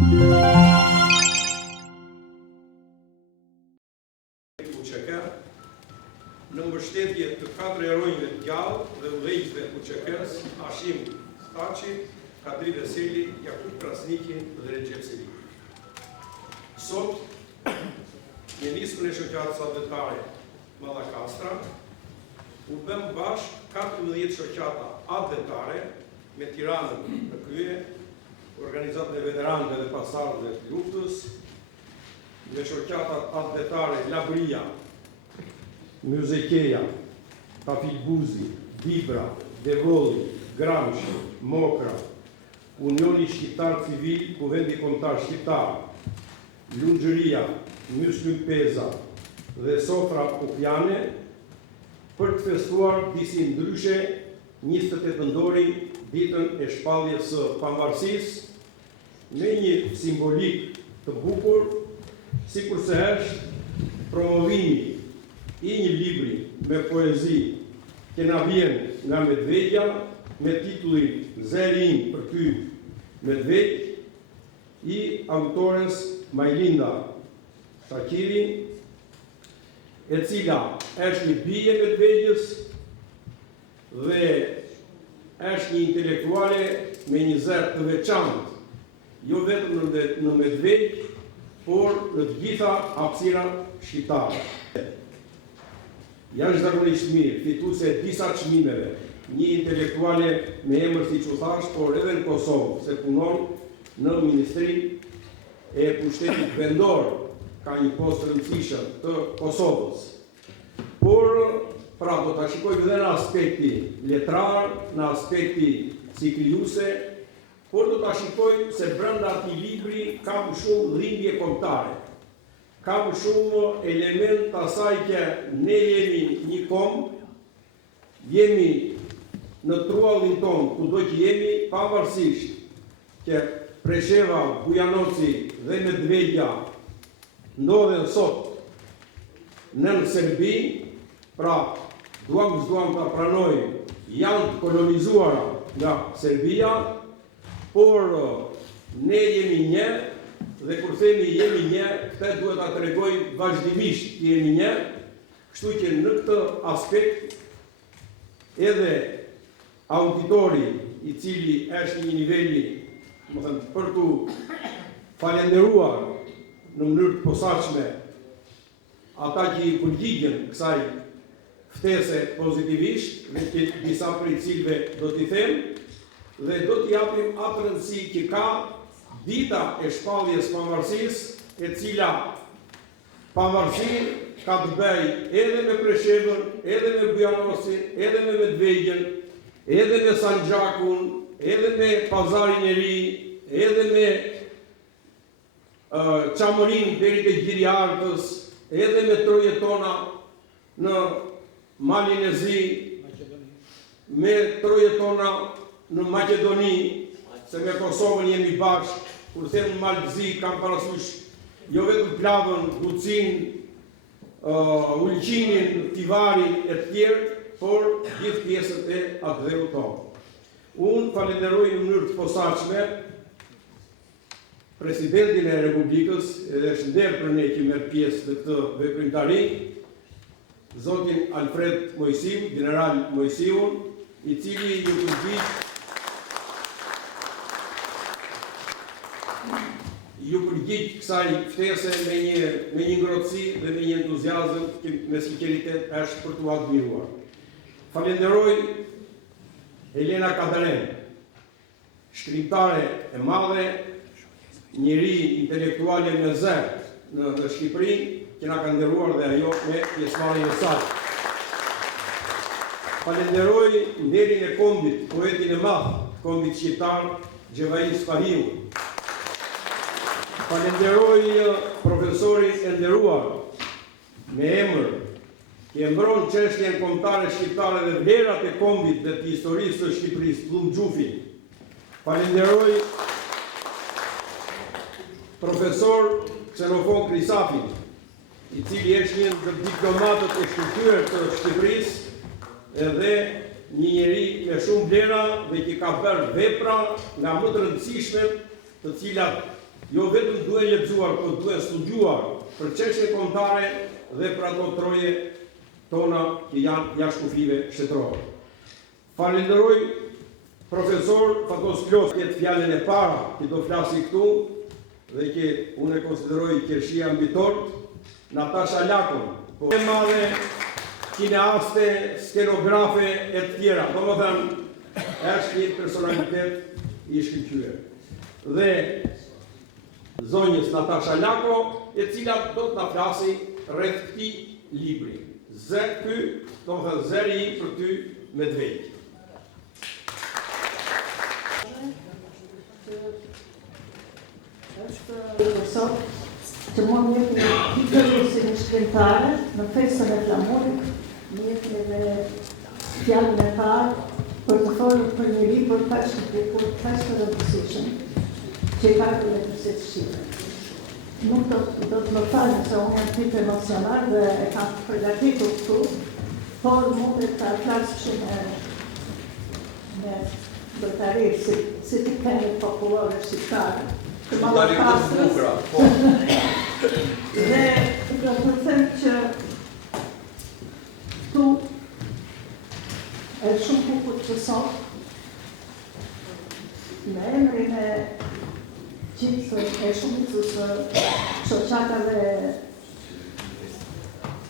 Në mbështetje të 4 heronjve të gjallë dhe udhëheqësve UÇK-s, Hashim Staçi, Kadri Veseli, Jakub Krasniki dhe Recep Seli. Sot, në nismën e shoqatës adhetare Mallakastra, u bëm bashkë 14 shoqata adhetare me Tiranën në krye, organizatën e veteranëve dhe pasardhëve të luftës, me shoqatat adhetare Labria, Muzekeja, Tafilbuzi, Vibra, Devolli, Gramshi, Mokra, Unioni Shqiptar Civil, Kuvendi Kombëtar Shqiptar, Lungëria, Myslim Peza dhe Sofra Pupjane, për të festuar disi ndryshe 28 nëntorin, ditën e shpalljes së pavarësisë, me një simbolik të bukur, sikurse është promovimi i një libri me poezi që na vjen nga Medvedja me titullin Zeri im për ty Medvedj, i autores Majlinda Shakiri, e cila është një bie Medvedjës dhe është një intelektuale me një zërë të veçantë, jo vetëm në Medvedj, por në të gjitha hapësirat shqiptare. Jashtëzakonisht mirë, fituese disa çmimeve, një intelektuale me emër siç u thash, por edhe në Kosovë, se punon në Ministrinë e Pushtetit Vendor, ka një post të rëndësishëm të Kosovës. Por, pra do ta shikojmë edhe në aspekti letrar, në aspekti si krijuese, por do ta shikojmë se brenda atij libri ka më shumë dhimbje kombëtare. Ka më shumë element të asaj që ne jemi një kombë, jemi në truallin tonë, kudo që jemi, pavarësisht që Presheva, Bujanoci dhe Medvedja ndodhen sot në Serbi, pra duam ta pranojmë, janë kolonizuara nga Serbia, por ne jemi një. Dhe kur themi jemi një, këtë duhet ta tregojmë vazhdimisht jemi një, kështu që në këtë aspekt edhe auditori i cili është një niveli, për tu falenderuar në mënyrë të posaçme ata që i përgjigjen kësaj ftese pozitivisht, me që disa prej cilëve do t'i them, dhe do t'i japim atë rëndësi që ka dita e shpalljes pavarësisë, e cila pavarësi ka të bëjë edhe me Preshevën, edhe me Bujanocin, edhe me Medvedjen, edhe me Sanxhakun, edhe me Pazarin e Ri, edhe me Çamërin deri te Gjiriartës, edhe me trojetona në Malin e Zi, me trojetona në Maqedoni, se me Kosovën jemi bashkë, kur them Malzi kam parasysh jo vetëm Plavën, Gucin, Ulqinin, Tivarin e të tjerë, por gjithë pjesët e atëdheut tonë. Unë falenderoj në mënyrë të posaçme Presidentin e Republikës, edhe është nder për ne që merr pjesë në këtë veprimtari, zotin Alfred Mojsiu, general Mojsiun, i cili ju përgjigj kësaj ftese me një ngrohtësi dhe me një entuziazëm që me sinqeritet është për t'u admiruar. Falenderoj Elena Kadaren, shkrimtare e madhe, njeri intelektuale me zërë në Shqipëri, që na ka nderuar dhe ajo me pjesëmarrjen e saj. Falenderoj nderin e kombit, poetin e madh, kombit shqiptar, Xhevail Spahiu. Falenderoj profesorin e nderuar me emër që e mbron çështjen kombëtare shqiptare dhe vlerat e kombit dhe të historisë së Shqipërisë, Llum Xhufin. Falenderoj profesor Xenofon Krisafin, i cili është një nga diplomatët e shkëlqyer të Shqipërisë edhe një njeri me shumë vlera dhe që ka bërë vepra nga më të rëndësishme, të cilat jo vetëm duhen lexuar, por duhen studiuar për çështje kombëtare dhe për ato troje tona që janë jashtë kufive shtetërore. Falenderoj profesor Fatos Klos këtë fjalën e para që do flasi këtu dhe që unë e konsideroj qershia mbi tort, Natasha Lakon, po e madhe kineaste, skenografe e të tjera. Domethënë, është një personalitet i shkëlqyer. Dhe zonjës Natasha Lako, e cila do të na flasi rreth këtij libri. Domethënë zëri për ty Medveq. Është sot që mua më jepni titulli si një shkrimtare në festën e flamurit, më jepni edhe fjalën e parë për të folur për një libër kaq të rëndësishëm që i ka të letërsitë shqipe. Nuk do të më falni se unë jam tip emocional dhe e kam përgatitur këtu, por mundet ta flas shumë me bërtari si të kemi popullore shqiptare. Dhe do të them që tu është shumë bukur të sot me emrin e gjithë e shumicës shoqatave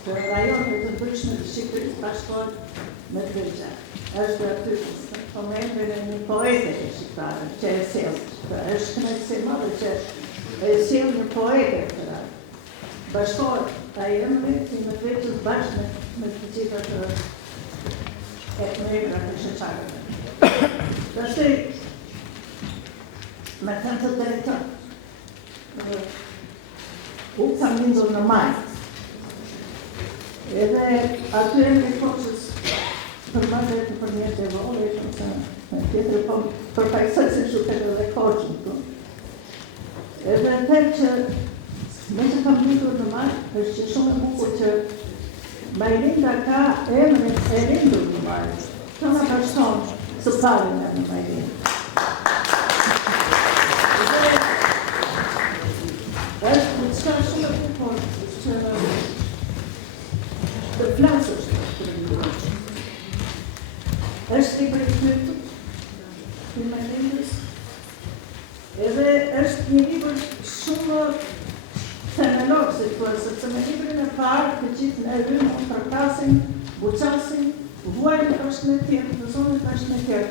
të rajoneve të ndryshme të Shqipërisë bashkohet me Medveq. Është aty po me emrin e një poete shqiptare që e sjell. Është kënaqësi e madhe që e sjell një poete këtë. Bashkohet ai emri i Medvequt bashkë me të gjitha të emra të shoqatave. Pastaj me thënë të drejton, u kam lindur në maj. Edhe aty e me foqës përmëndër të përmjet e vore, tjetër po përfajsoj se shuket edhe koqën këtu. Edhe them që me që kam lindur në maj, është që shumë e bukur që Majlinda ka emrin e lindur në maj. Të në bashkon së parin e në Majlinda. Është në qëka shumë e bukur që të flasësh për libër. Është libër i dytë i Majlindës, edhe është një libër shumë themelor, si thua, sepse me librin e parë të gjithë në rymë të përkasin, buqasin, vuajnë të është në tjerë, të zonët është në tjerë.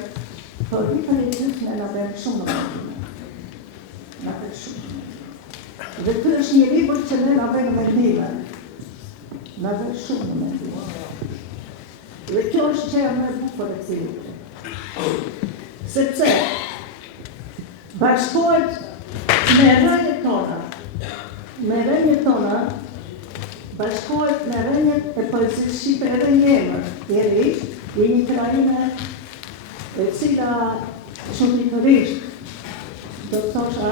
Por libër i dytë në në bërë shumë në bërë. Në bërë shumë. Dhe të është një libër që ne në bërë me dhime. Në bërë shumë në dhime. Dhe kjo është që e me bukur e këti libri. Sepse bashkohet me rënjët tona, bashkohet me rënjët e poezisë shqipe edhe një emër, i ri, i një krajine e cila shumë litërisht do të thosha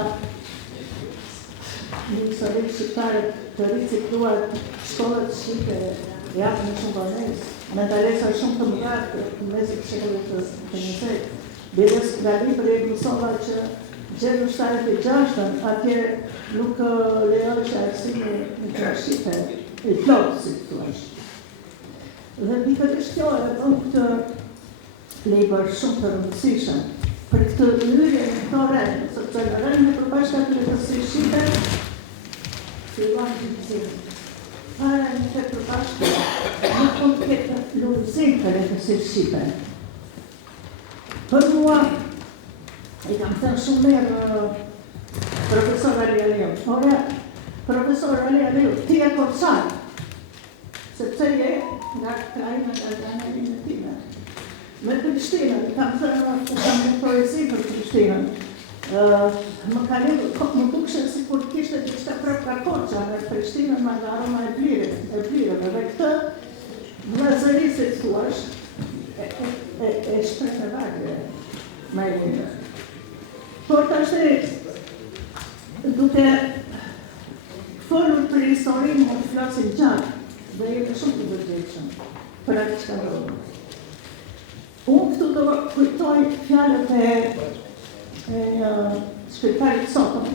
një historik shqiptare të ricikluar shkollet shqipe japë në shumë banesë, mentalesa shumë të mëdha në mesin e shekullit të 20. Biles nga libri e mësova që gjenë 76-ën, atje nuk lejohesha arsimi në të shqipe, i plotë, si të thuash. Dhe pikërisht kjo e bën këtë libër shumë të rëndësishëm për këtë hyrje në këto rënë, sepse në rënë me përbashkat në letërsi shqipe, filluan të gjizimin. Para një të përbashkët, nuk mund të ketë lulëzim për letërsi shqipe. Për mua, i kam thënë shumë merë profesor Ali Aliu. Ora, profesor Ali Aliu, ti e korçar, sepse je nga krajina nga granërin e time. Me Prishtinën, i kam thënë që kam një poezi për Prishtinën. Më dukshë si kur kishte që qëta prëp ka Korça, me Prishtinën me nga aroma e blirën, dhe këtë vëzëri se të thuash, e shpret e vagre, me e një. Por të ashtë duke folur për historinë më të flasin gjatë, dhe jemi shumë të vërgjeshëm për atë që ka ndodhur. Unë këtu do kujtoj fjalët e shkretarit Sotëm,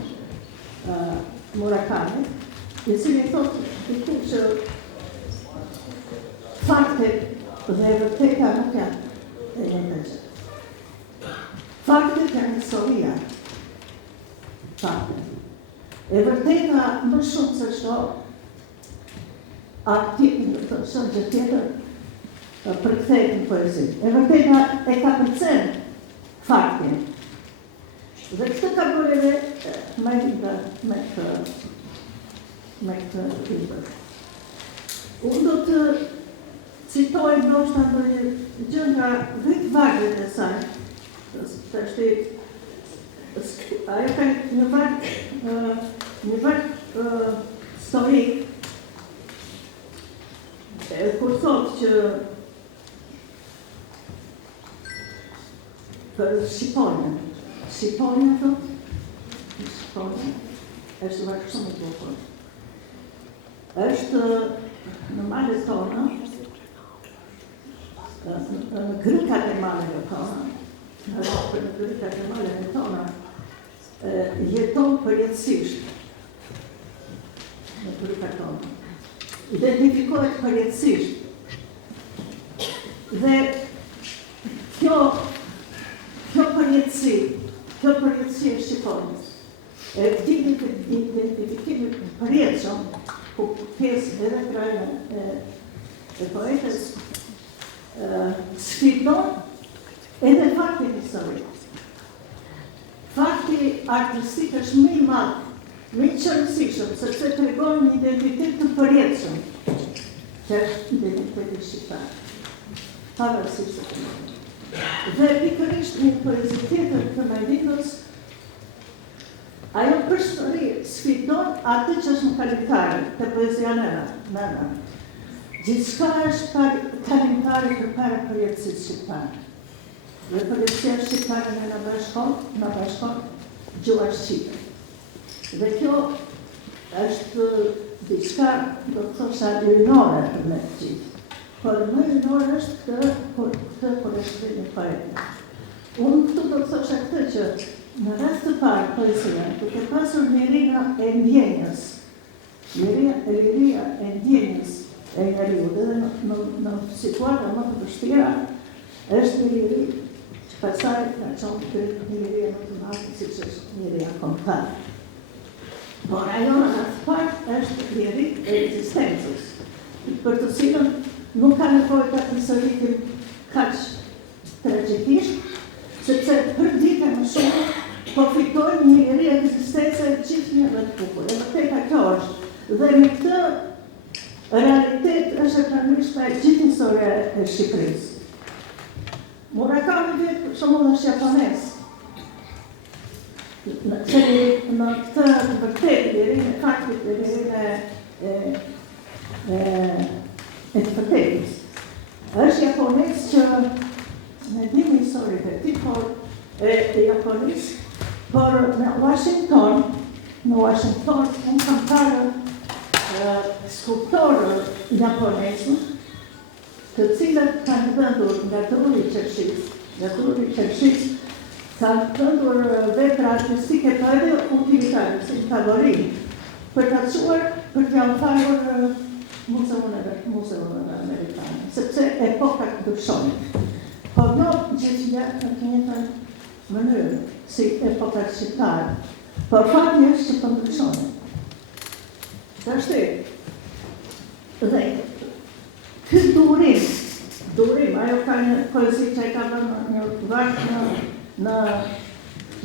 Murakami, i cili thotë diku që faktet dhe e vërteta nuk janë e njëjta gjë. Faktet janë historia. Faktet. E vërteta më shumë se çdo gjë tjetër përkthehet në poezi. E vërteta e ka përcen faktin. Dhe këtë ka bërë edhe me këtë libër. Unë do të citoj ndoshta ndonjë gjë nga vetë vargjet e saj. Ajo ka një varg historik, kur thotë që për Shqiponën. Shqiponja thotë, Shqiponja është varg shumë i bukur. Është në malet tona, në grykat e maleve tona, në grykat e maleve tona, jeton përjetësisht në grykat tona. Identifikohet përjetësisht. Dhe kjo përjetësi e Shqiponës, e këti identifikimit përjetëshëm, ku pjesë edhe krajnë e poetës, sfidon edhe faktin historik. Fakti artistik është më i madh, më i qëndrueshëm, sepse tregon një identitet të përjetshëm, që është identiteti shqiptar. Pavarësisht se këto. Dhe pikërisht një poezi tjetër të Majdinës, ajo përsëri sfidon atë që është më kalimtare, të poezia nëna. Gjithçka është kalimtare përpara përjetësisë shqiptare. Dhe përjetësia shqiptare në bashkon gjuha shqipe. Dhe kjo është diçka, do të thosha, lirinore për me të gjithë. Por më lirinore është këtë për e shkrimit poetë. Unë këtu do të thosha këtë që në rast të parë poezia, duke pasur liria e ndjenjës, liria e ndjenjës e njeriu, dhe në situata më të vështira, është një liri që pasaj ka qonë të një liria më të madhe, si që është liria kombëtare. Por ajo në atë partë është liri e ekzistencës, për të cilën nuk ka nevojë ta historikim kaq tragjikisht, sepse për dite më shumë po fitojnë një liri e ekzistencë e gjithë një dhe të bukur. E vërteta kjo është. Dhe me këtë realitet është e pranishme gjithë historia e Shqipërisë. Murakami vjet për shembull është japonez. Në këtë vërtet, lirin e faktit dhe lirin e të vërtetës. Është japonez që ne dimi historik e ti, por japonez, por në Washington, unë kam parë skulptorë japonezë, të cilët kanë vendur nga truri qershis, kanë vendur vepra artistike pa edhe utilitare, si një favorim, për të quar për të javëfarur muzeun amerikane, sepse epokat ndryshojnë. Po jo gjithë në të njëjtën mënyrë, si epokat shqiptare, por fakti është që po ndryshojnë. Dhe ky durim, ajo ka një poezi që e ka vënë një varg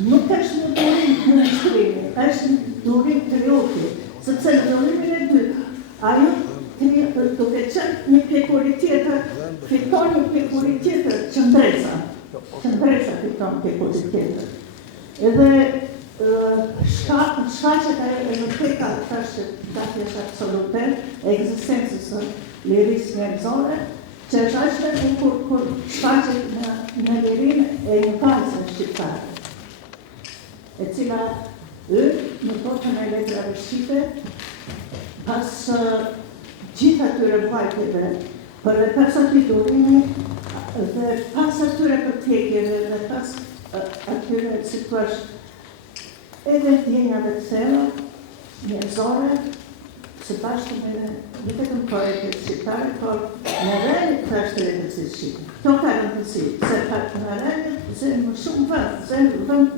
nuk është një durim në shkrimi, është një durim triumfi, sepse në durimin e dytë, ajo duke qenë një pjekuri tjetër, fiton një pjekuri tjetër, qëndresa fiton pjekuri tjetër. Edhe shfaqet e vërteta është dati është absolute, e ekzistencës së lirisë njerëzore, që është ashtë kur shfaqet në lirin e një pasën shqiptare, e cila në botën e letrave shqipe, pas gjithë atyre vajtjeve, për dhe pas ati durimi, dhe pas atyre përtjekjeve, dhe pas atyre situash edhe djenjave të thella, njerëzore, së bashku me vetëm poetët shqiptarë, por në rrënjë të shtretës shqipe. Këto ka rëndësi, se në rrënjë, se në shumë vend, se në vend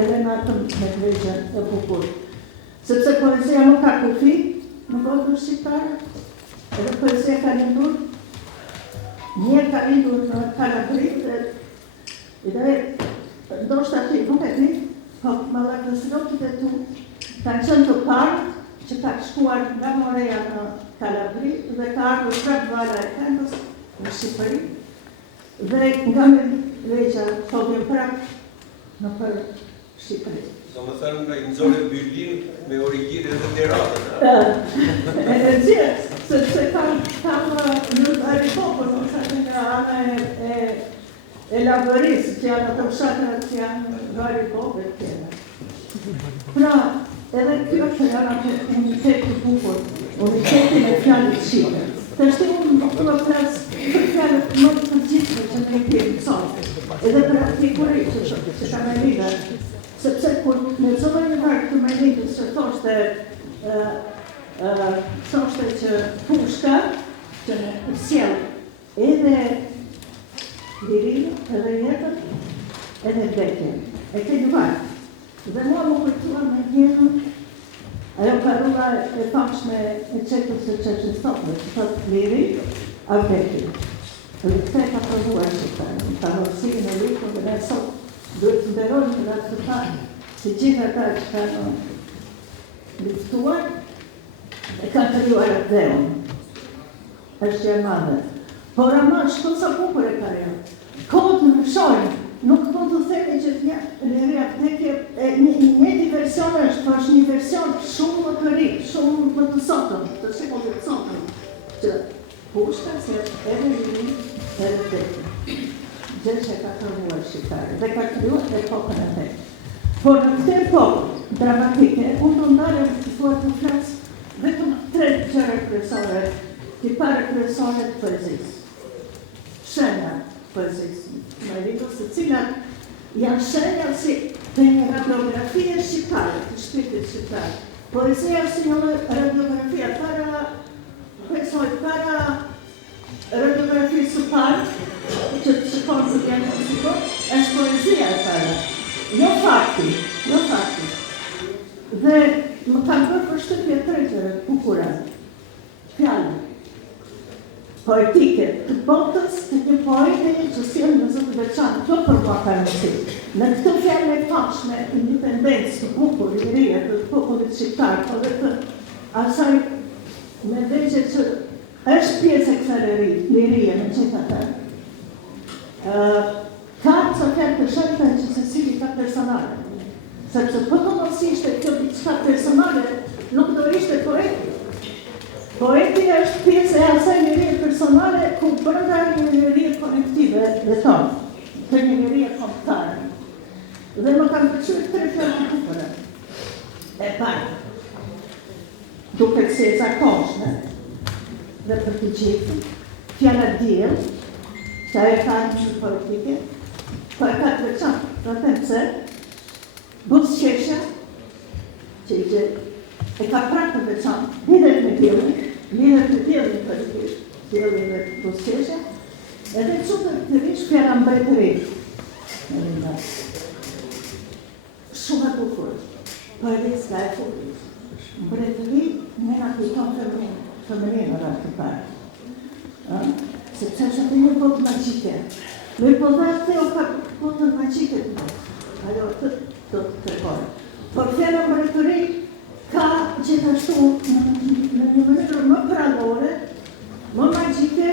edhe në atë Medvegjën e bukur. Sepse poezia nuk ka kufi, në botën shqiptare, edhe poezia ka lindur, njerë ka lindur në Kalabri, dhe ndoshta ti, nuk e di, po më lakësirokit e tu, kanë qënë të parë, që ka shkuar nga Moreja në Kalabri dhe ka ardhur prapë vala e Këndës në Shqipëri dhe nga Medvegjja shkojnë prapë në për Shqipëri. Do më thënë nga i nëzore Bylin me origjinë edhe Tiranë. E gjithë, sepse kam në Arikopër, në shatë nga ana e Lavërisë, që janë ato fshatrat që janë në Arikopër tjene. Pra, edhe kjo që janë atë unitet të bukur, unitetin e fjallit shqipe. Të shte unë nuk të flasë për fjallet më të përgjithme që në kemi sonë, edhe për artikurit që ka me lidhe, sepse kur në zove një varë të me lidhe që thoshte që pushka, që në sjell edhe lirinë, edhe jetën, edhe vdekjen. E ke një varë. Dhe mua më kujtua me njënën, ajo karula e famshme e qetës e qeshën stopme, që thotë liri, a vdekje. Dhe këte ka provuar shqiptarë, ka hërësinë e liku dhe ne sot, duhet të nderojnë dhe të parë, që gjithë ata që ka në luftuar, e ka të riuar e dheon. është që e madhe. Por ama, shko sa bukur e ka jo. Kohët në mëshojnë. Nuk mund të themi që liria vdekje një diversion është, po është një version shumë më të ri, shumë më të sotëm, të shekullit të sotëm, që pushka se edhe liri edhe vdekje. Gjë që ka provuar shqiptare dhe ka krijuar epokën e vet. Por në këtë epokë dramatike, unë do ndarem të flasë vetëm 3 gjëra kryesore, tipare kryesore të poezisë. Shenja poezisë. Në libros të cilat janë shenja si të një radiografie shqiptare, të shpirtit shqiptar. Poezia si një radiografia para radiografie së parë, që të shikon të janë të shikon, është poezia e para. Jo fakti. Dhe më kanë bërë përshtypje tretëre bukura, fjallë poetike të botës të një poete që sjellë në zë të veçanë, kjo për mua ka rëndësi. Në këtë fjallë e famshme, independencë të bukur, liria të popullit shqiptar, po dhe të asaj me veqe që është pjesë e kësaj liria në gjithë atë. Ka ca fjallë të shënta që secili ka personale. Sepse po të mos ishte kjo diçka personale, nuk do ishte poeti. Poeti është pjesë e asaj lirie personale ku brenda një lirie kolektive dhe tonë, të një lirie kombëtare. Dhe më kanë pëlqyer 3 fjallë të bukura. E parë, duket si e zakonshme dhe për të gjithë, fjalla diell, që ajo ka një politike, po e ka të veçantë, do të them se buzëqeshja, që e ka prapë të veçantë, lidhet me diellin, politik, diellin dhe buzëqeshja, edhe çutë të rish fjalla mbretëri. Shumë e bukur, po edhe s'ka e fundit. Mbretëri me nga kujton femeninë rreth të parë. Sepse është atë një botë magjike. Me po dhe atë o ka botën magjike të botë. Ajo të do të tregoj. Por fjalla mbretëri ka gjithashtu në një mënyrë më pranore, më magjike,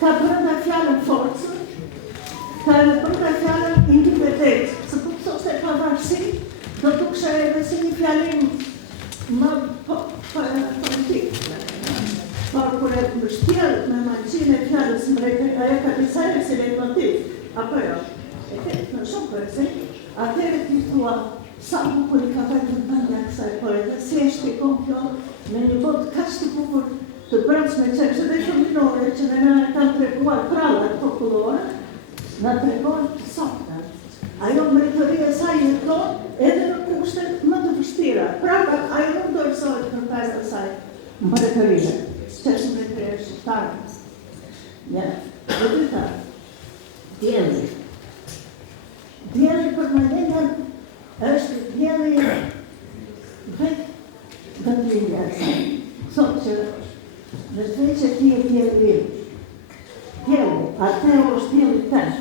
ka brenda fjallën forcën, ka edhe brenda fjallën individet, se po këto se pavarësi, do të kësha edhe si një fjallim më politik. Por kur e mbështjell me magjinë e fjallës mbretëri, ajo ka disajrë si leitmotiv, apo jo, e këtë në shumë përse, atëre t'i thua, sa bukur i ka vetë në bëndja kësaj poete, si e shpikon kjo me një botë kaq të bukur të brendshme që është dhe fëminore që dhe në kanë treguar prallat popullore, në treguar të sotme. Ajo mbretëria saj jeton edhe në kushtet më të vështira. Pra, ajo përpara asaj mbretërore, që është mbretëria shqiptare. Ja, e dyta, dielli. Dielli për Malendën është dielli vetë vendlimja e saj. Thotë që nëse që ti e dielli, dielli, atë është dielli tënd.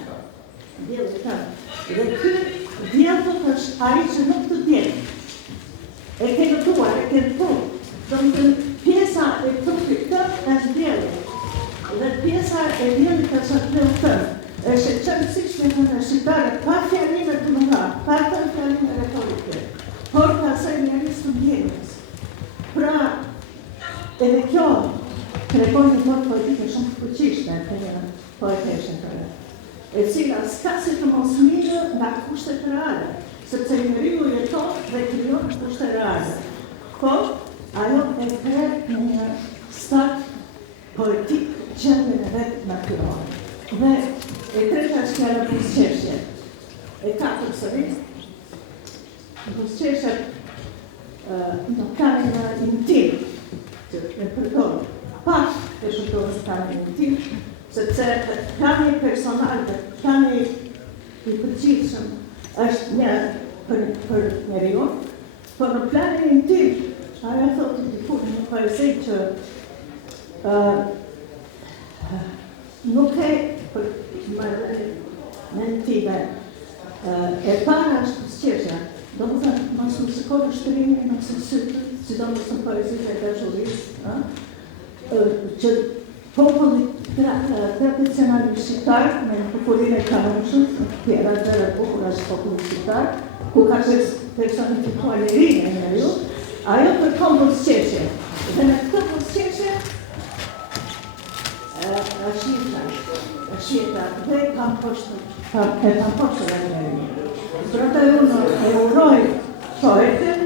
Dielli tënd. Dhe ky dielli është ai që nuk të dielli. E ke lëtuar, e ke lëtuar. Domethënë pjesa e trupit tënd është dielli. Dhe pjesa e diellit është atë tënd. Është çelësisht në shqiptare, pa fjallime të mëdha, pa të fjallime retorike, por pasaj njerëz të ndjenjës. Pra, edhe kjo tregon një formë politike shumë të fuqishme të një poeteshe të re, e cila s'ka si të mos mirë nga kushtet reale, sepse njeriu jeton dhe krijon kushte reale. Por, ajo e kre në një stat politik gjendjen e vetë natyrore. Dhe e treta është fjala buzëqeshje. E katërt sërish, buzëqeshjet nuk kanë një intim që e përdor, pas e përdor kanë një intim, sepse plani personal dhe plani i përgjithshëm është një për njeriu, por në planin intim, ajo thotë dikur në poezi që nuk e për mentive e para është buzëqeshja. Do më thënë, mos më shikoj ushtërimin nëse sytë, sidomos në poezitë e dashurisë, që populli tradicional shqiptar, me popullin e Kanushës, tjera dhe bukura është populli shqiptar, ku ka personifikuar lirinë e njeriu, ajo kërkon buzëqeshje. Dhe në këtë buzëqeshje është dhe kam poshtë e njeriu. Prota unë e uroj poetin,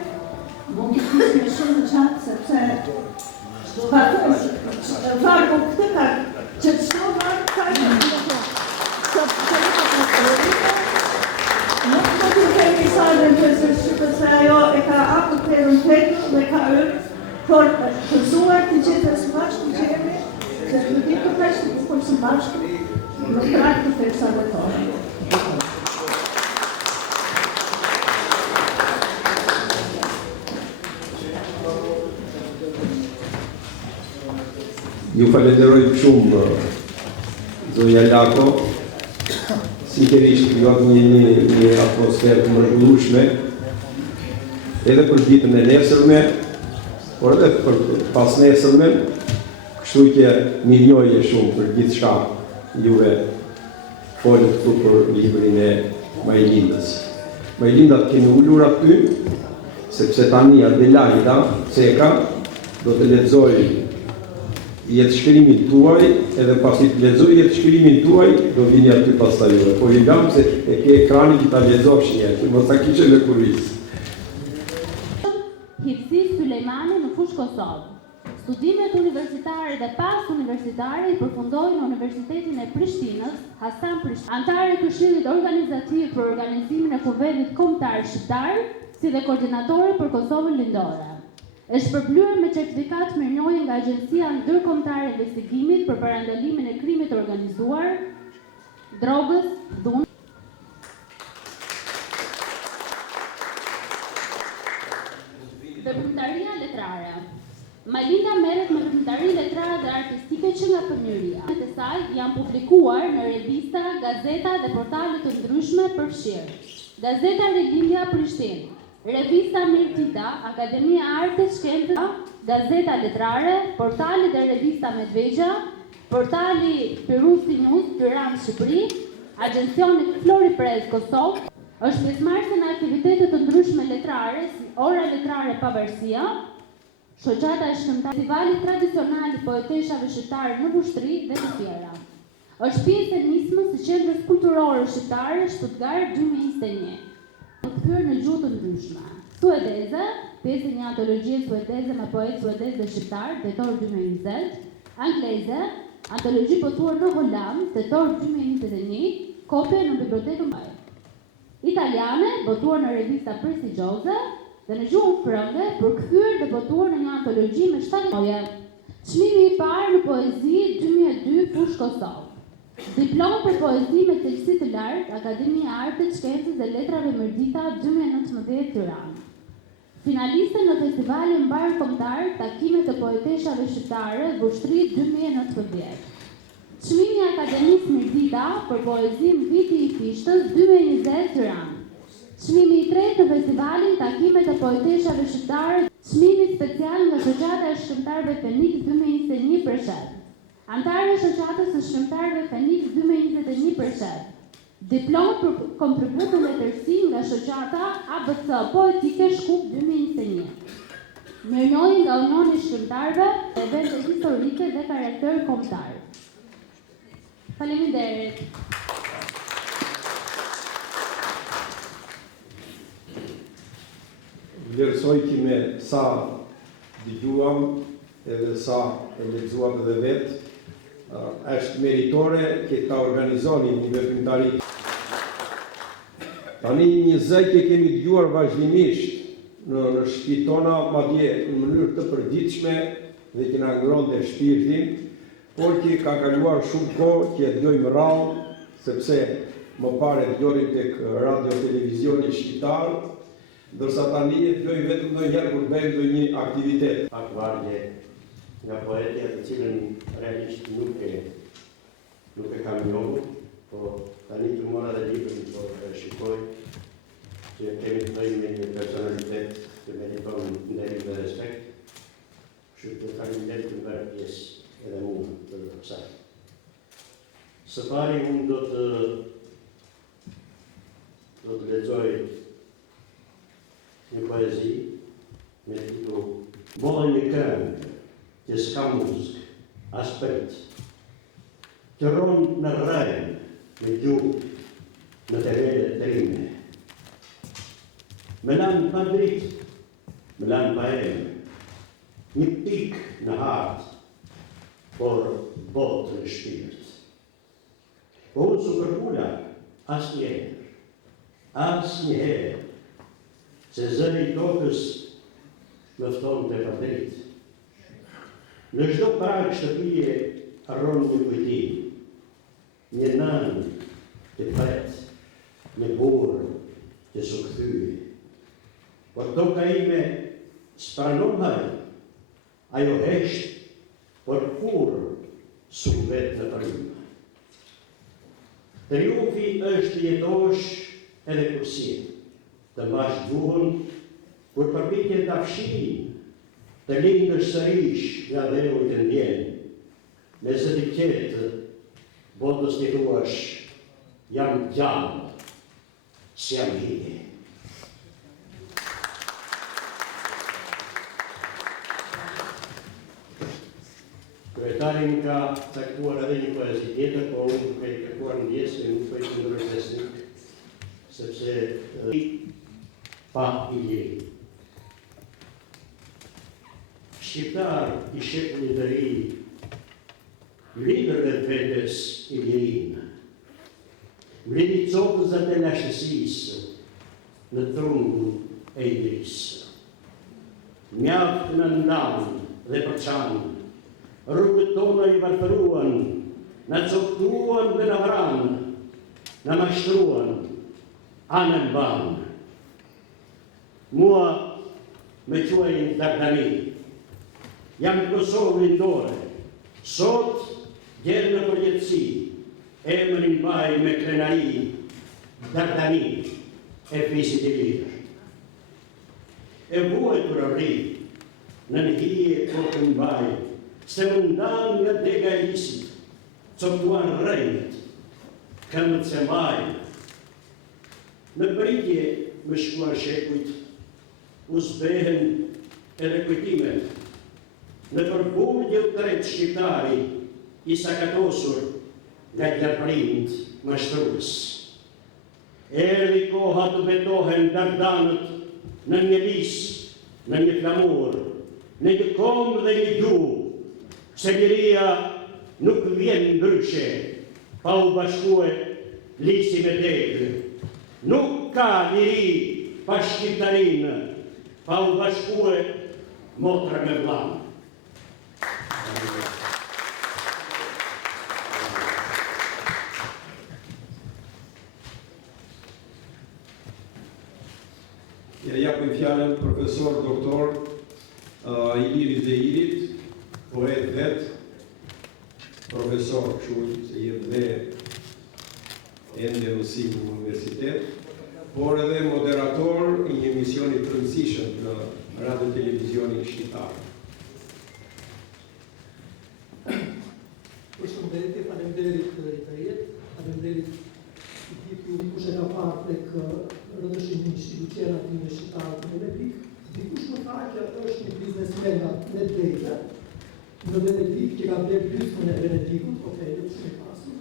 mund të kisë me shumë në qatë, sepse farë këtë ka që të shumë farë nuk të të kemi sajnë të shqipës se ajo e ka apë të terën petu dhe ka ërë, por përzuar të gjithë së bashku që jemi, që të di të peshtë të bukur së bashku, në trakë të teksa dhe tonë. Ju falenderoj shumë, zonja Lako, sinqerisht ju atë një atmosferë të mrekullueshme, edhe për ditën e nesërme, por edhe për pas nesërme, kështu që mirënjohje shumë për gjithçka juve folët këtu për librin e Majlindës. Majlindat kemi ullur aty, sepse tani Adelaida Ceka do të lexoj jetë shkrimin tuaj, edhe pasi të lexoj jetë shkrimin tuaj, do vini aty pastaj juve. Po i jam se e ke ekranin që ta lexosh një, që mos ta kishe në kulis. Hipsi Sulejmani në fushë Kosovë. Studimet universitare dhe pas universitare i përfundoi në Universitetin e Prishtinës, Hasan Prishtinë, antar i Këshillit Organizativ për Organizimin e Kuvetit Kombëtar Shqiptar, si dhe koordinatori për Kosovën Lindore. Është përblyer me certifikat mirënjohje nga Agjencia Ndërkombëtare e Investigimit për parandalimin e krimit të organizuar, drogës, dhunës. Veprimtaria letrare. Majlinda merret me veprimtari letrare dhe artistike që nga fëmijëria. E saj janë publikuar në revista, gazeta dhe portale të ndryshme përfshirë. Gazeta Rilindja Prishtinë, Revista Mirtita, Akademia Artes Shkencës, Gazeta Letrare, portali dhe revista Medvegja, portali Pirusi News, Tiranë Shqipëri, Agjencioni Floriprez Kosovë, është pjesëmarrëse në aktivitete të ndryshme letrare, si Ora Letrare Pavarësia, Shoqata e Shkrimtarëve, Festivali Tradicional i Poeteshave Shqiptare në Ushtri dhe të tjera. Është pjesë e nismës së Qendrës Kulturore Shqiptare Stuttgart 2021. Kthyer në gjuhë të ndryshme. Suedeze, pjesë e një antologjie suedeze me poetë suedez dhe shqiptar, tetor 2020, angleze, antologji botuar në Holand, tetor 2021, kopje në bibliotekën Mbaj. Italiane, botuar në revista prestigjioze, dhe në gjuhën frënge përkthyer dhe botuar në një antologji me 7 Çmimi i parë në poezi 2002 Fushë Kosovë. Diplomë për poezi me cilësi të lartë, Akademia e Arteve, Shkencës dhe Letrave Mërdita 2019 Tiranë. Finaliste në festivalin mbarkombëtar Takime të poeteshave shqiptare Vushtri 2019. Çmimi i Akademisë Mërdita për poezinë Viti i Fishtës 2020 Tiranë. Çmimi i tretë të festivalit Takime të poeteshave shqiptare, çmimi special nga Shoqata e Shkrimtarëve Fenix 2021 Preshet. Antarë e Shoqatës së Shkrimtarëve Fenix 2021 Preshet. Diplomë për kontribut në letërsi nga Shoqata ABC Poetike Shkup 2021. Mirënjohje nga Unioni i Shkrimtarëve, evente historike dhe karakter kombëtar. Faleminderit. Vlerësoj që me sa dëgjuam edhe sa e lexuam edhe vetë, është meritore që ta organizoni një veprimtari. Tani një zë që kemi dëgjuar vazhdimisht në shtëpitë tona, madje në mënyrë të përditshme dhe që na ngronte shpirtin, por që ka kaluar shumë kohë që e dëgjojmë rrallë, sepse më parë dëgjonim tek radio televizioni shqiptar, ndërsa tani e dëgjojmë vetëm ndonjëherë kur bëjmë ndonjë aktivitet. Akvarje nga poetja të cilën realisht nuk e kam njohur, po tani që mora dhe librin, po e shikoj që kemi të bëjmë me një personalitet që meriton nderim dhe respekt, kështu që faleminderit të bërë pjesë edhe unë të kësaj. Së pari unë do të lexoj një poezi me titull Bolla një këngë që s'ka muzikë, as prit, që ronë në rrejnë, me gjuhë, në terelet të rime. Me lanë pa dritë, me lanë pa emë, një pikë në hartë, por botë në shpirt. Po unë su përpula as njëherë, se zëri i tokës mëfton të përdrit. Në çdo prag shtëpie arron një kujtim, një nanë të pret, një burë që su këthyje. Por toka ime s'pranon hajë, ajo hesht, por kur su vetë në përima. Triumfi është jetosh edhe kursie, të mbash gjuhën, kur përpikje të afshin, të lindësh sërish nga dheu të ndjenë, me zë të qetë, botës të thuash, jam gjallë, s'jam hije. Kryetarin ka caktuar edhe një poezi tjetër, po unë nuk e kërkuar në ndjesë, nuk e kundër besnik, sepse pa i lirin. Shqiptar i shekullit të ri, liderëve të vetes i lirin, mlidi copëzat e lashësisë në trungun e idrisë. Mjaft në ndanë dhe përçanë, rrugët tona i varfëruan, në coptuan dhe në vranë, në mashtruan, anën banë. Mua me quajnë Dardani, jam në Kosovë lindore, sot gjerë në përjetësi, emrin mbaj me krenari, Dardani e fisit i lirë. E vuaj për rri, në hije kokën mbaj, se mundan nga dega e lisit, coptuan rrejnët, këmët se mbajnë. Në britje më shkuar shekujt, u zbehen edhe kujtimet. Në përburdje u tret shqiptari, i sakatosur nga gjarprind mashtrues. Erdhi koha të betohen dardanët në një lis, në një flamur, në një kom dhe një gjuhë, se liria nuk vjen ndryshe, pa u bashkue lisi me degë. Nuk ka liri pa shqiptarinë, pa u bashkue motra me vllain. Ja japim fjalën profesor doktor Iliri Zeirit, poet vet, profesor kështu se jep dhe ende mësim në universitet, por edhe moderator i një emisioni të rëndësishëm në radio televizionin shqiptar. Përshëndetje, faleminderit të jetë, faleminderit i gjithë ju kush e ka parë tek rëndëshimin institucional të një shqiptarë të Venedik. Dikush më tha që është një biznesmena me drejtë në Venedik që ka blerë pysmën e Venedikut, hotelit shumë i pasur.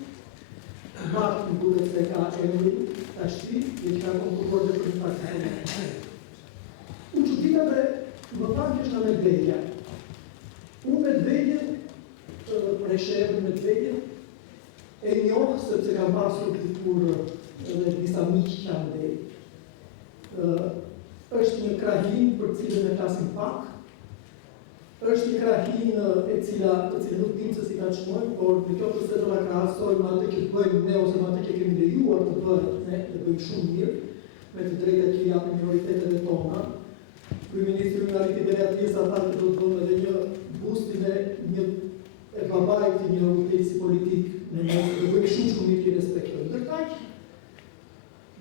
Martë më duhet se ka emri tashti dhe që ka konkurruar dhe për një parti. Unë çudita dhe më tha që është në Medveja. Unë Medvejen, për e shërën Medvejen, e njohë sepse kam pasur dikur edhe disa miqë që janë dhe. Është një krahin për cilën e klasin pak, është një krahin e cila nuk dim se si ta çmojmë, por në kjo përse do na krahasojmë atë që bëjmë ne ose me atë që kemi lejuar të bëjmë ne, dhe bëjmë shumë mirë, me të drejtat që japin minoritetet tona. Kryeministri Mariti Beatrica tha që do të bëjmë edhe një bustin e babait të një udhëtesi politik në mes të bëjmë shumë mirë që respektojmë. Ndërkaq,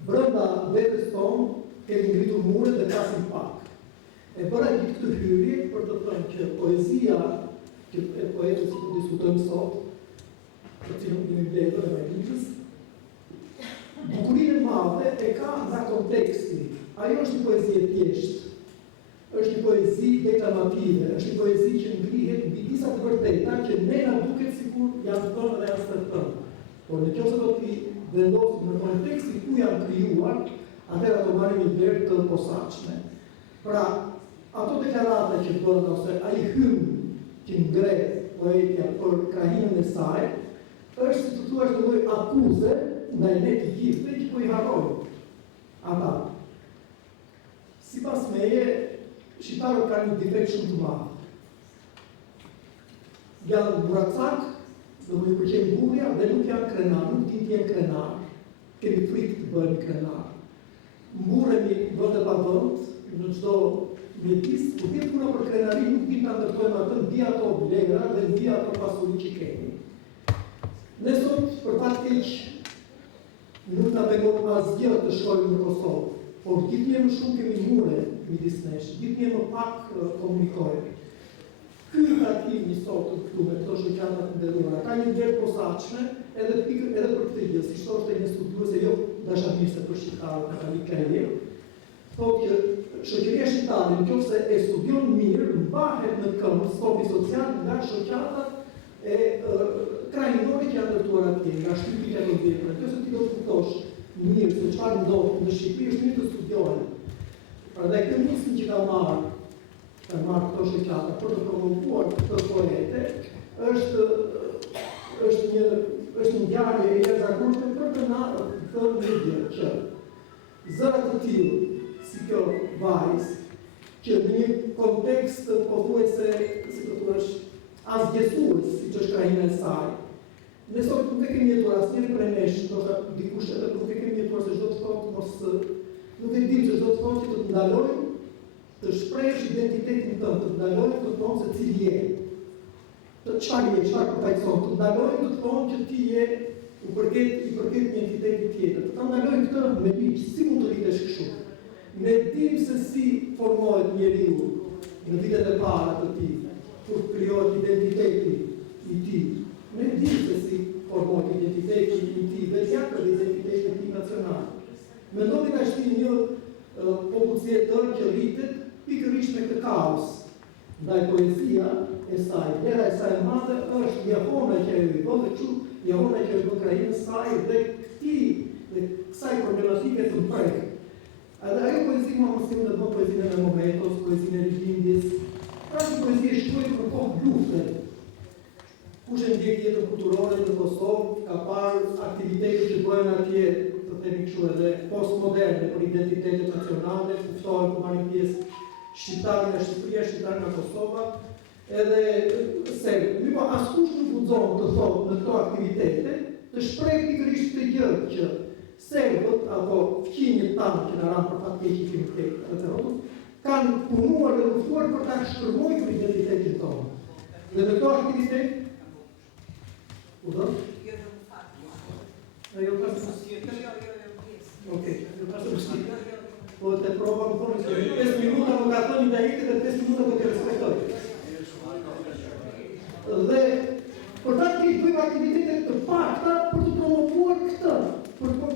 brenda vetes tonë kemi ngritur muret dhe klasin pak. E bëra gjithë këtë hyrje për të thënë që poezia që e poetës që të diskutojmë sot, për që nuk kemi bledhur e Margitës, bukurinë e madhe e ka nga konteksti. Ajo është një poezi e thjeshtë, është një poezi deklamative, është një poezi që ngrihet mbi disa të vërteta që ne na duket sikur janë thënë dhe janë stërthënë. Por në qoftë se do t'i vendosim në kontekstin ku janë krijuar, atëherë ato marrin një vlerë të posaçme. Pra, ato deklarata që bën ose ai hymn që ngre poetja për krahinën e saj, është si të thuash një lloj akuze ndaj ne të gjithëve që po i harrojmë ata. Sipas meje, shqiptarët kanë një defekt shumë të madh. Janë burracak, do më pëlqen burja dhe nuk janë krenar, nuk din të jenë krenar. Kemi frikë të bëhemi krenar. Mburremi vend e pa vend, në çdo mjedis, kur vjen puna për krenari, nuk din ta ndërtojmë atë mbi ato vlera dhe mbi ato pasuri që kemi. Ne sot, për fat keq, nuk na pengon asgjë të shkojmë në Kosovë, por gjithnjë më shumë kemi mure midis nesh, gjithnjë më pak komunikojmë. Ky takim i sot këtu me këto shoqata të nderuara ka një vlerë posaçme edhe për këtë gjë, siç thoshte një studiuese jo dashamirëse për shqiptarët Natali Krejë, thotë që shoqëria shqiptare nëse e studion mirë, mbahet në këmbë stopi social nga shoqatat e krajinore që janë ndërtuar atje, nga shtypit e vepra. Nëse ti do të kuptosh mirë se çfarë ndodh në Shqipëri, është mirë të studiohen. Prandaj kjo nismë që ka marrë këto shoqata për të promovuar këtë poete, është një ngjarje e jashtëzakonshme për të na thënë një gjë që zëra të tillë si kjo vajzë, që në një kontekst pothuajse, si të thuash, asgjësues, siç është krahina e saj. Ne sot nuk e kemi jetuar asnjëri prej nesh, ndoshta dikush edhe nuk e kemi jetuar se çdo të thotë mos nuk e dim se çdo të thotë që të ndalojmë të shprehësh identitetin tënd, të ndalojmë të thonë se cili je. Të çfarë je, çfarë përfaqëson, të ndalojmë të thonë që ti je i përket një entiteti tjetër. Të ndalojmë këtë me ligj, si mund të rritesh kështu? Ne dim se si formohet njeriu në vitet e para të tij, kur krijohet identiteti i tij. Ne dim se si formohet identiteti i tij, veçantë për identitetin e tij nacional. Mendoni tash një popullsjetër që rritet pikërisht me këtë kaos. Ndaj poezia e saj, vlera e saj e madhe është jehona që e bën dhe kështu, jehona që e bën krajinën saj dhe kësaj problematike të mprek. Edhe ajo poezi më mësim në bën poezinë e momentos, poezinë e rilindjes, pra që poezi e shkruajtur për kohë lufte. Kush e ndjek jetën kulturore në Kosovë, ka parë aktivitete që bëhen atje, të themi kështu edhe postmoderne për identitetet nacionale, ftohen ku marrin pjesë shqiptarë nga Shqipëria, shqiptarë nga Kosova, edhe serbët. Mirë, askush nuk guxon të thotë në këto aktivitete, të shpreh pikërisht të gjë që serbët apo fqinjët tanë që në ranë për fatkeqi kemi kanë punuar dhe luftuar për ta shkërmojtur identitetin tonë. Dhe në këto aktivitet, po të prova më thonë që 5 minuta më ka thënë një dajike dhe 5 minuta më të respektoj. Dhe për ta të bëjmë aktivitetet të pakta për të promovuar këtë, për të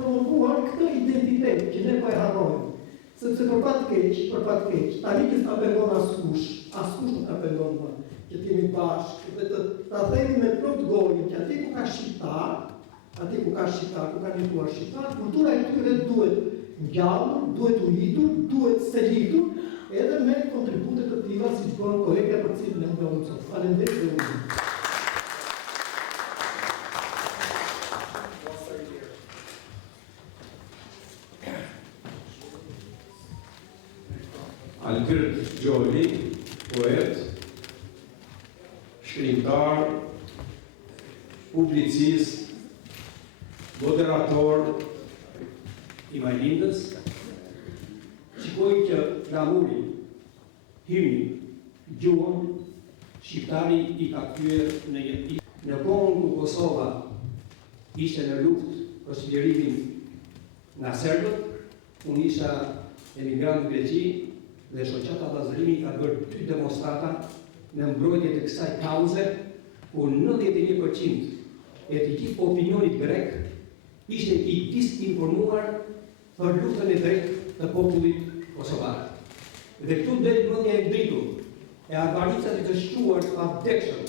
promovuar këtë identitet që ne pa e harrojmë. Sepse për pat keq, tani që s'ta pengon askush nuk ta pengon më, që t'jemi bashkë, dhe ta themi me plot gojën që ati ku ka shqiptar, ku ka njëtuar shqiptar, kultura e tyre duhet ngjallur, duhet uritur, duhet selitur, edhe me kontributet të tilla si bën kolegja për cilën ne bëjmë sot. Faleminderit dhe unë. Alkërt Gjoli, poet, shkrimtar, publicist, moderator i Majlindës, shikoj që flamuri, himni, gjuhën, shqiptari i ka kthyer në jetë. Në kohën ku Kosova ishte në luftë për çlirimin nga serbët, unë isha emigrant në Greqi, dhe shoqata Vllazërimi ka bërë 2 demonstrata në mbrojtje të kësaj kauze, ku 91% e të gjithë opinionit grek ishte i disinformuar për luftën e drejtë të popullit kosovar. Dhe këtu del mendja e dritur e arbaricat të shquar të pavdekshëm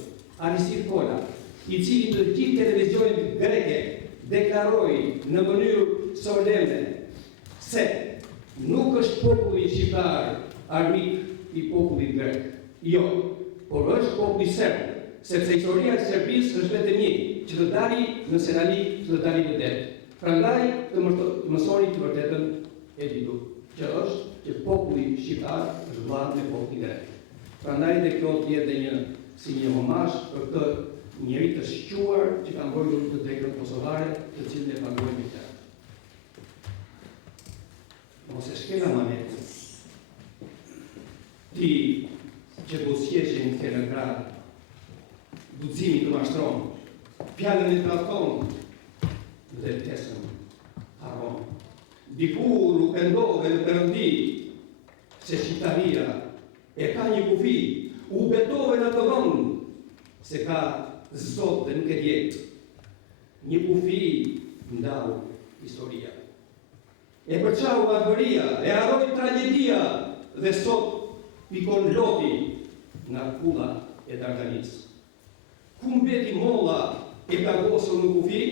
Arisir Kola, i cili të gjithë televizionet greke deklaroi në mënyrë solene se nuk është populli shqiptar armik i popullit grek. Jo, por është populli serb, sepse historia e Serbisë është vetëm një, që të dali në Serali, që të dali në det. Prandaj të mësoni të vërtetën e ditur, që është që populli shqiptar është vëlla me popullin grek. Prandaj dhe kjo të jetë si një homazh për këtë njeri të shquar që ka mbrojtur të drekën kosovare, të cilën e paguajmë me këtë. Mos e shkela manetë. Ti që busqeshe në të në gradë, budzimi të mashtron, pjallën e trafton, dhe tesën harron. Dikur u pendove në përëndi, se shqiptaria e ka një kufi, u betove në të vënd, se ka zot dhe nuk e djetë. Një kufi ndau historia. E përqau barbëria, e harroi tragedia, dhe sot pikon loti nga kulla e Dardanisë. Ku mbeti molla e plagosur në kufi?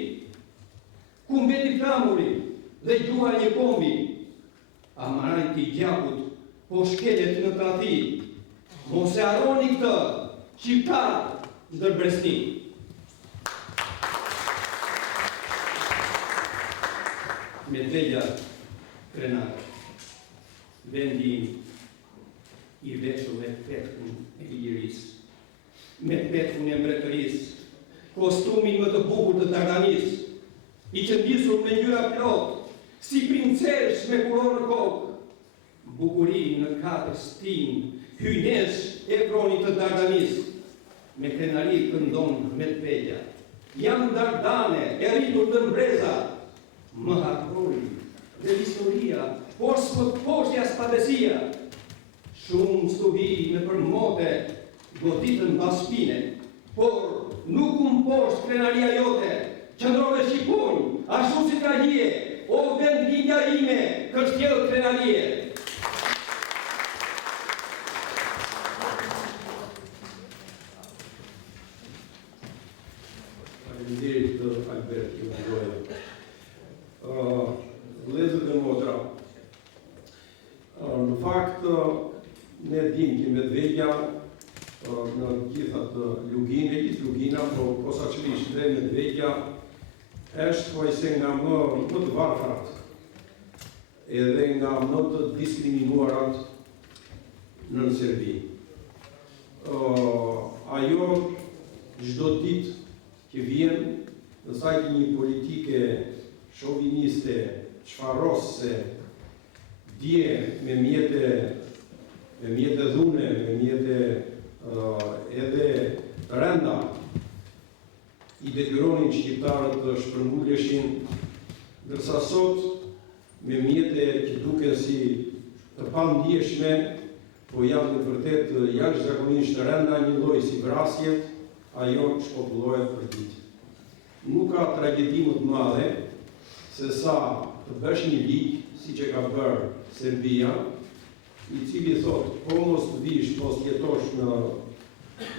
Ku mbeti flamuri dhe gjuha një kombi? Amarajti i gjakut po shkelet në tradhi. Mos e harroni këtë, shqiptar ndërbresni. Medvelja Krenar, vendi i veshur me petkun e lirisë, me petkun e mbretërisë, kostumin më të bukur të Dardanisë, i qëndisur me ngjyra plot, si princesh me kurorë kokë, bukurinë në 4 stinë, hyjnesh e pronit të Dardanisë, me krenari këndon Medvelja. Jam Dardane, e rritur të mbreza, më harroi dhe historia, por s'poshtja spadesia. Shumë stuhi me përmote, goditën bas shpine, por nuk posht krenaria jote, qëndrove shqipun, ashtu si trahje, o vend gjinja ime, kështjellë krenarie. Faleminderit Albert Jogoja. Vëllezër dhe motra, në fakt ne dim që Medvelja në gjithat lugine, gjithë lugina, por posaçërisht dhe Medvelja është pojse nga më të varfrat edhe nga më të diskriminuarat në Serbi. Ajo çdo ditë që vjen në sajtë një politike shoviniste, çfarrose, dje me mjete dhune, me mjete edhe renda, i detyronin shqiptarët të shpërnguleshin, ndërsa sot me mjete që duken si të pandjeshme, po janë në vërtet jashtëzakonisht renda, një lloj si vrasjet, ajo shpopullohet për ditë. Nuk ka tragedi më të madhe se sa të bësh një ligj, siç e ka bërë Serbia, i cili thot, po mos të vish, mos jetosh në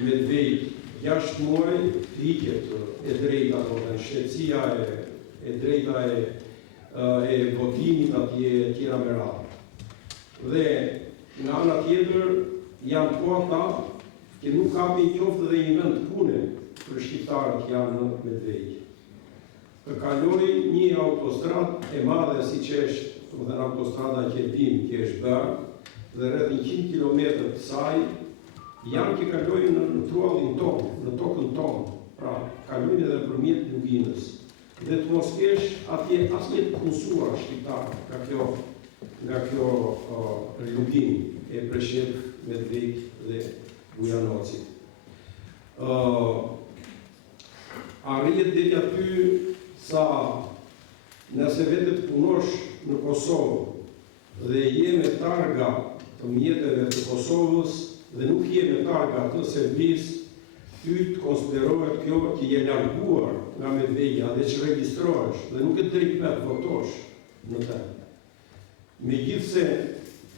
Medvejt 6 muaj, të hiqet e drejta, shtetësia e drejta e votimit atje e tjera me radhë. Dhe nga ana tjetër janë po ata që nuk kapin qoftë dhe një vend pune për shqiptarët që janë në Medvejt. Të kaloj një autostradë e madhe si që është dhe autostrada që dim që është bërë, dhe rreth 100 km të saj janë që kalojnë në truallin tonë, në tokën tonë, pra kalojnë edhe përmjet luginës. Dhe të mos kesh atje asnjë të punësuar shqiptar nga kjo lugin e Preshevë, Medvejt dhe Bujanocit. Arrijet deri aty sa nëse vetë të punosh në Kosovë dhe je me targa të mjeteve të Kosovës dhe nuk je me targa të Serbisë, ty të konsiderohet kjo që je larguar nga Medvejja dhe që registrohesh dhe nuk e drejt me të votosh në të. Megjithse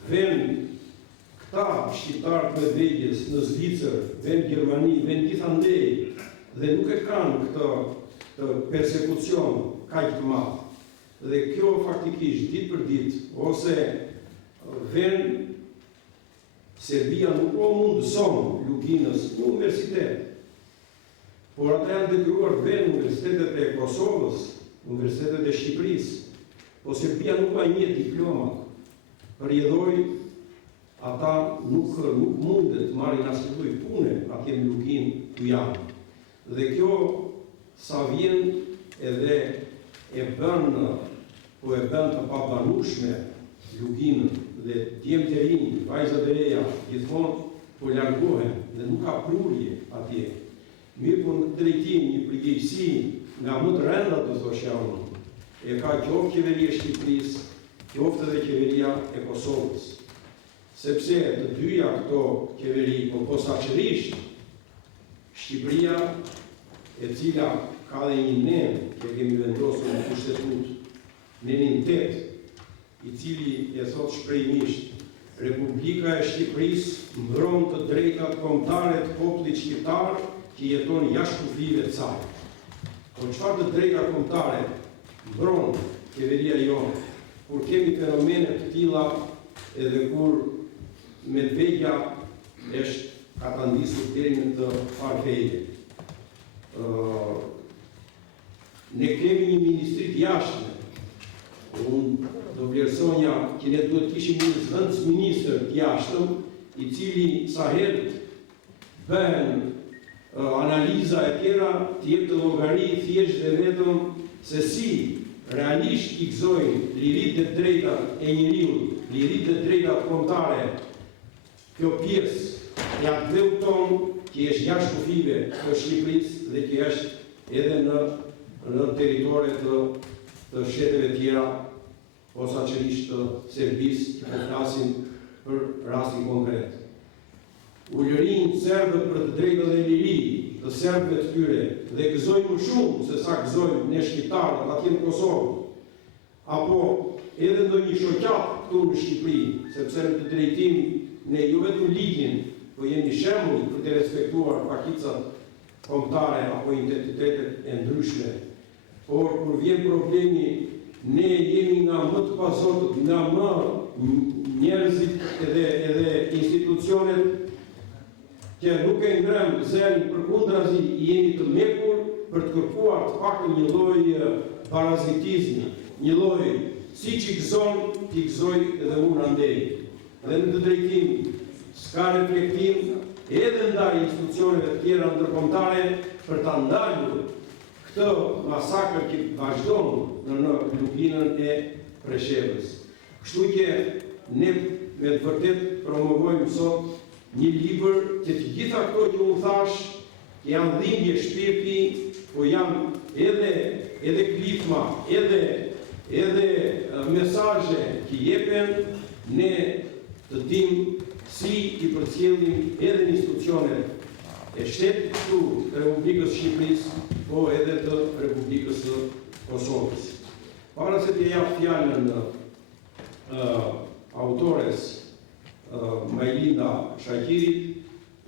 vend këta shqiptarët Medvejjes në Zvicër, vend Gjermani, vend gjithandej dhe nuk e kanë këtë persekucion kaq të madh. Dhe kjo faktikisht ditë për ditë, ose vend Serbia nuk po mundëson luginës në universitet, por ata janë detyruar të vënë universitetet e Kosovës, universitetet e Shqipërisë, po Serbia nuk ka një diplomat, përjedhoj ata nuk mundet të marrin asnjë lloj pune atje në luginë ku janë. Dhe kjo sa vjen edhe e bën të pabanueshme luginën dhe djemtë e rinj, vajzat e reja, gjithmonë po largohen dhe nuk ka prurje atje. Mirë po në drejtim një përgjegjësi nga më të rënda të thoshja unë, e ka qoftë qeveria e Shqipërisë, qoftë edhe qeveria e Kosovës. Sepse të dyja këto qeveri, po posaçërisht Shqipëria, e cila ka dhe një nen që kemi vendosur në kushtetut, nenin 8, i cili e thot shprehmisht, Republika e Shqipërisë mbron të drejtat kombëtare të popullit shqiptar që jeton jashtë kufive të saj. Po çfarë të drejta kombëtare mbron qeveria jonë, kur kemi fenomene të tilla edhe kur Medvejja është ka të ndisur deri në të farfeje. Ne kemi një ministri të jashtme. Unë do vlerësonja që ne duhet kishim një zëvendësministër të jashtëm, i cili sa herë bëhen analiza e tjera, të jep të llogari thjesht dhe vetëm se si realisht i gëzojnë liritë dhe drejtat e njeriut, liritë dhe drejtat kombëtare, kjo pjesë e atë tonë që është jashtë kufive të Shqipërisë dhe që është edhe në territore të shteteve tjera, posaçërisht të Serbisë, që po flasim për rastin konkret. Ulërinë serbët për të drejtat dhe liri të serbëve të tyre dhe gëzojnë më shumë se sa gëzojnë ne shqiptarët atje në Kosovë, apo edhe ndonjë shoqat këtu në Shqipëri, sepse në të drejtim ne jo vetëm ligjin, po jemi shembull për të respektuar pakicat kombëtare apo identitetet e ndryshme. Por kur vjen problemi, ne jemi nga më të pasotët, nga më njerëzit edhe institucionet që nuk e ngrem zërin, përkundrazi jemi të mjekur për të kërkuar të paktën një lloj parazitizmi, një lloj siç i gëzon, t'i gëzoj edhe unë andej. Dhe në të drejtim, s'ka reflektim edhe ndaj institucioneve të tjera ndërkombëtare për ta ndalur këtë masakër që vazhdon në lupinën e Preshevës. Kështu që ne me të vërtet promovojmë sot një libër që të gjitha këto që u thash janë dhimbje shpirti, po janë edhe klifma, edhe mesazhe që jepen, ne të dimë si i përcjellim edhe institucionet e shtetit këtu të Republikës Shqipërisë, po edhe të Republikës së Kosovës. Para se të jap fjalën autores Majlinda Shakirit,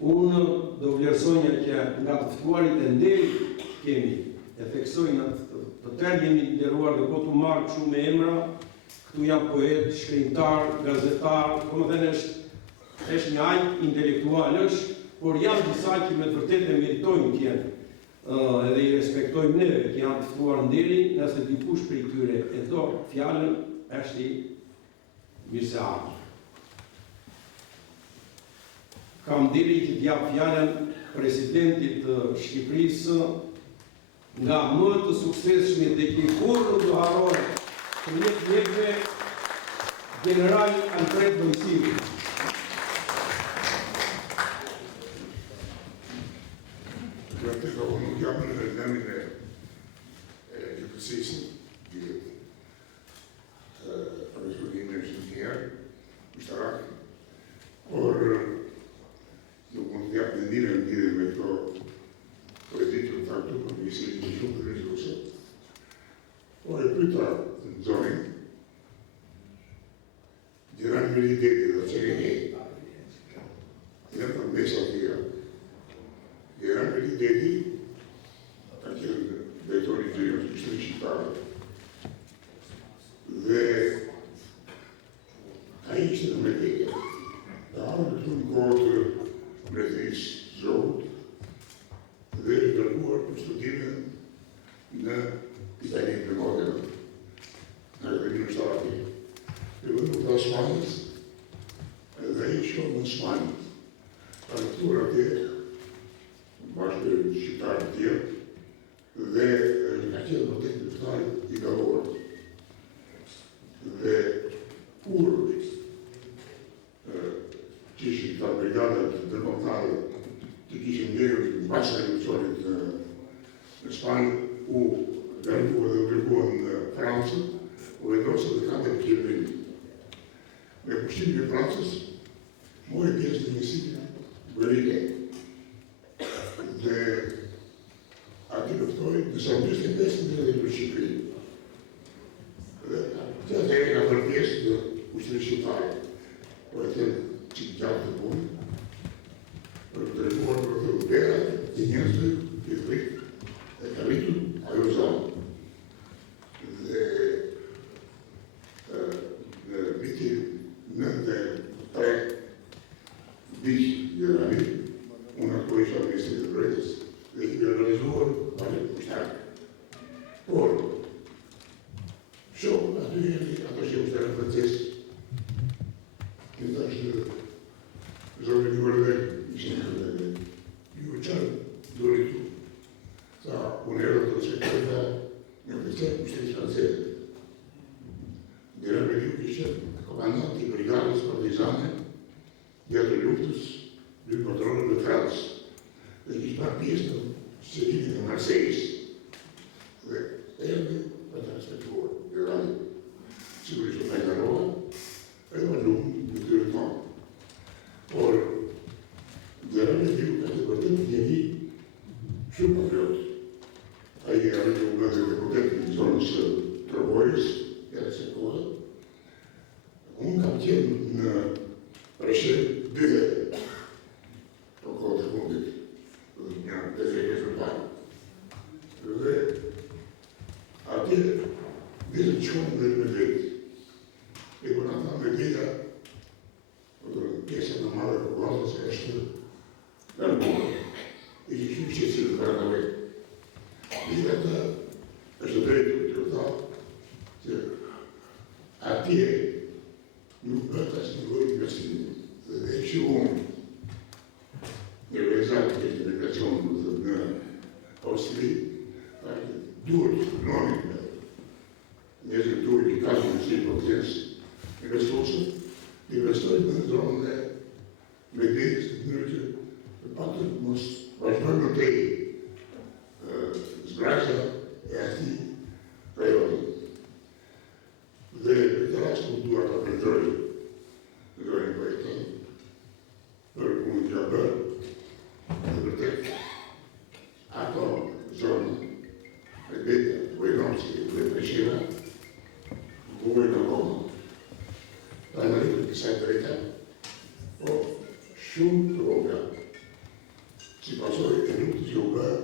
unë do vlerësonja që nga të ftuarit e nderit kemi, e theksoj në të tërë jemi nderuar dhe po të marrë shumë me emra, këtu janë poet, shkrimtar, gazetar, është një ajt intelektualësh, por janë disa që me të vërtet e meritojnë tjenë, edhe i respektojmë neve, që janë të ftuar nderi, nëse dikush për i këtyre e do fjallën, është i mirë se ardhur. Kam deri që t'jap fjallën presidentit të Shqipërisë nga më të suksesshmi dhe që kur nuk do harroj të jetëve general Alfred Bojsiri. Nuk jam në vendimin e gjithësisë për rezultimin e shëntier, ushtarak, por nuk mund të jap mendimin në lidhje me këto poetit që ta këtu për njësë një shumë të rezoluse. Por e pyta në zonin, gjeran me lideti dhe që e për mesa të tjera. Gjeran me lideti, ka qenë vetori të jënë të shtërë shqiptare. Dhe ka ishte në Medegja. Dhe arë këtu në kohë të mbretërisë Zogut dhe e dërguar për studime në Italinë të Modena, në Akademinë Shtarati. Dhe vëndu të Spanjës, dhe i shumë në Spanjë, ka këtur atje, bashkë të shqiptarë të tjerë, dhe ka qenë në të luftarë i dalorë. Dhe kur që ishin këta brigadat ndërkombëtare të kishin ndjerë në bashkë revolucionit në Spanjë, u dërguar dhe u dërguar në Francë, u vendosën dhe 4 kilometri. Me pushtimin e Francës, mori pjesë në njësitë bërike dhe ati luftoi në Saudisë e Pesë dhe në Shqipëri. Dhe të atëherë ka bërë pjesë në ushtrisë shqiptare, po e thënë që gjatë të punë, për të treguar për të vera të njerëzve të rritë e ka rritur ajo zonë. Dhe në vitin 93 vishë Gjerani, unë ato isha ministri të drejtës dhe i realizuar palet pushtarë. Por, shumë, ato që ushtarë proces, që të është zonë një vërde, ju qanë doritu, sa unë erë të sektorita në përcet ushtrisë franceze. Gjerani me ju kishë komandant i brigadës partizane gjatë luftës dy kontrolën në Francë. Dhe kishë parë pjesë në sërimin e Marsejës. Dhe erdhe për të respektuar Gjerani. Sigurisht të najgaroha, edhe më lumë në këtyre tonë. Por, Gjerani me ju ka të vërtet njëri shumë patriot. A i e arritë u nga dhe deputet në zonës Trobojës, e resektuar. Unë kam qenë në Preshevë 2 herë, për kohë të fundit, një të zhejnë sultanë. Dhe atje, dhe të qënë dhe me vetë. E për ata me veta, pjesën në madhe për vazës e është në mundë, e që shumë qëtësi të kërë në vetë. Dhe ata është drejtë të ta, që atje nuk bërë asë një gojë investimin, dhe që unë gjatë e delegacionit në Austri, duhet nomin njerëzit duhet i ka si proces investojnë në zonën e Medinës të mënyrë që të patën mos vazhdojnë në tej zbraqja e ati rajoni. Dhe në të rast nuk duhet të apretoj zojnë për e tonë për punë që a bërë dhe vërtet ato zonë Medinja, Vojnovski dhe Presheva vuojnë akoma ta në rritë kësaj drejta, po shumë të vogla, si pasoj e luftë që u bërë,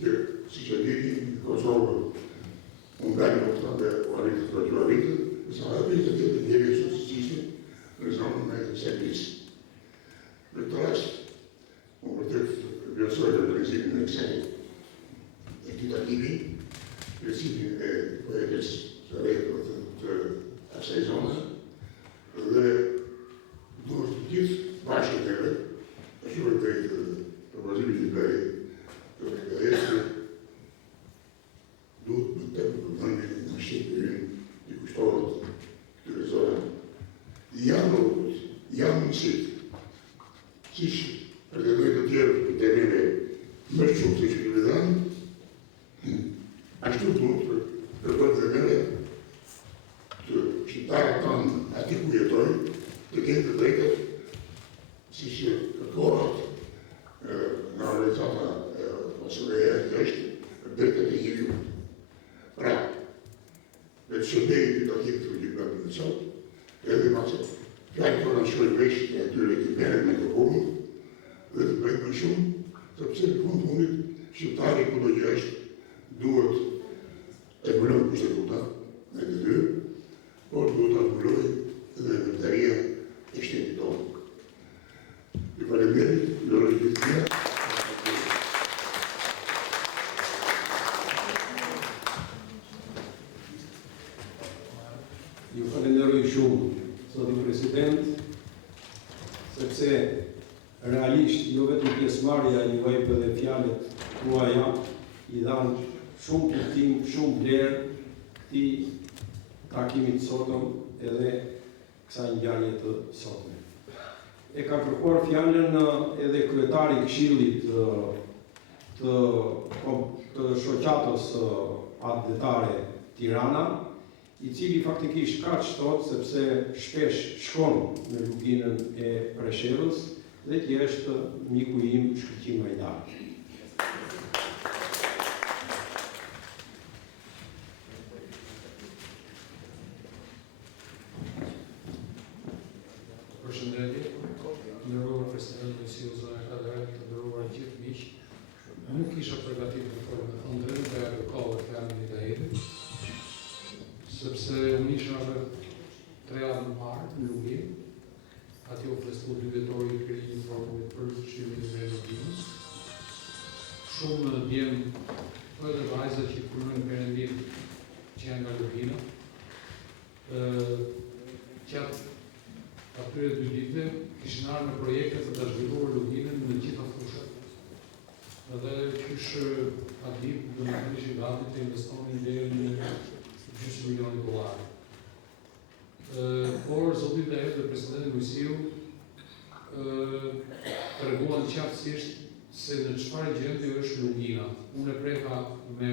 që si që diti në Kosovë, unë dajnë në të të arritë të që arritë, dhe sa dhe të të njeri e sosicisë në zonën me të servisë. Në të rast, unë vërtet vjësoj dhe principin e kësaj equitativi, principin e poetes së rejtë të asaj zonë, dhe duhet të gjithë bashkët e vetë, a shumë të propozimit të bëjë të regadesë, duhet më të përmëndin në Shqipërinë i kushtohet këtyre zona. Janë rrugët, janë mësit, qish pretendoj të tjerë për temele më shumë të që të dhanë, ashtu duhet përdojnë dhe mere të shqiptarët tanë ati ku jetoj, të kenë të drejtët, si që kërkohet nga organizata Masëreja të është, për drejtët e njëriu. Pra, dhe të shëndejë të takimë të gjithë bëndë në sot, edhe masë, fjallë të në shkojnë veshë e atyre të meret me kërkohë, dhe të bëjtë më shumë, sepse në fund fundit, shqiptari ku do që është, duhet e mëllon kushtetuta me të dy, por duhet të mëlloj dhe vërtaria e shtetit tonë. I faleminderit, lëroj të tjera. Ju falenderoj shumë, zoti president, sepse realisht jo vetëm pjesëmarrja juaj për dhe fjalët tuaja i dhanë shumë kuptim, shumë vlerë këtij takimit sotëm edhe kësaj ngjarje të sotme. E ka kërkuar fjalën edhe kryetari i Këshillit të shoqatës atletare Tirana, i cili faktikisht ka shtot sepse shpesh shkon në luginën e Preshevës dhe që është miku im Shkëlqim Hajdar. Përshëndetje, nderuar president i Këshillit të Kadrit, të nderuar gjithë miq. Nuk kisha përgatitur të folja me Andrën për atë kohë fjalën e Gajetit, sepse unë isha 3 javë më parë në Lugin, aty u festu 2 vjetori i krijimit të programit për ushqimin e Lugins. Shumë në djem po edhe vajza që punojnë perëndim që janë nga Lugina. Gjatë atyre 2 ditëve kishin ardhur me projekte për ta zhvilluar Luginën në gjitha fushat. Edhe kysh aty do të kishte gati të investonin deri në $100 milion. Por zoti dhe presidenti Mujsiu treguan qartësisht se në çfarë gjendje është Lugina. Unë e preka me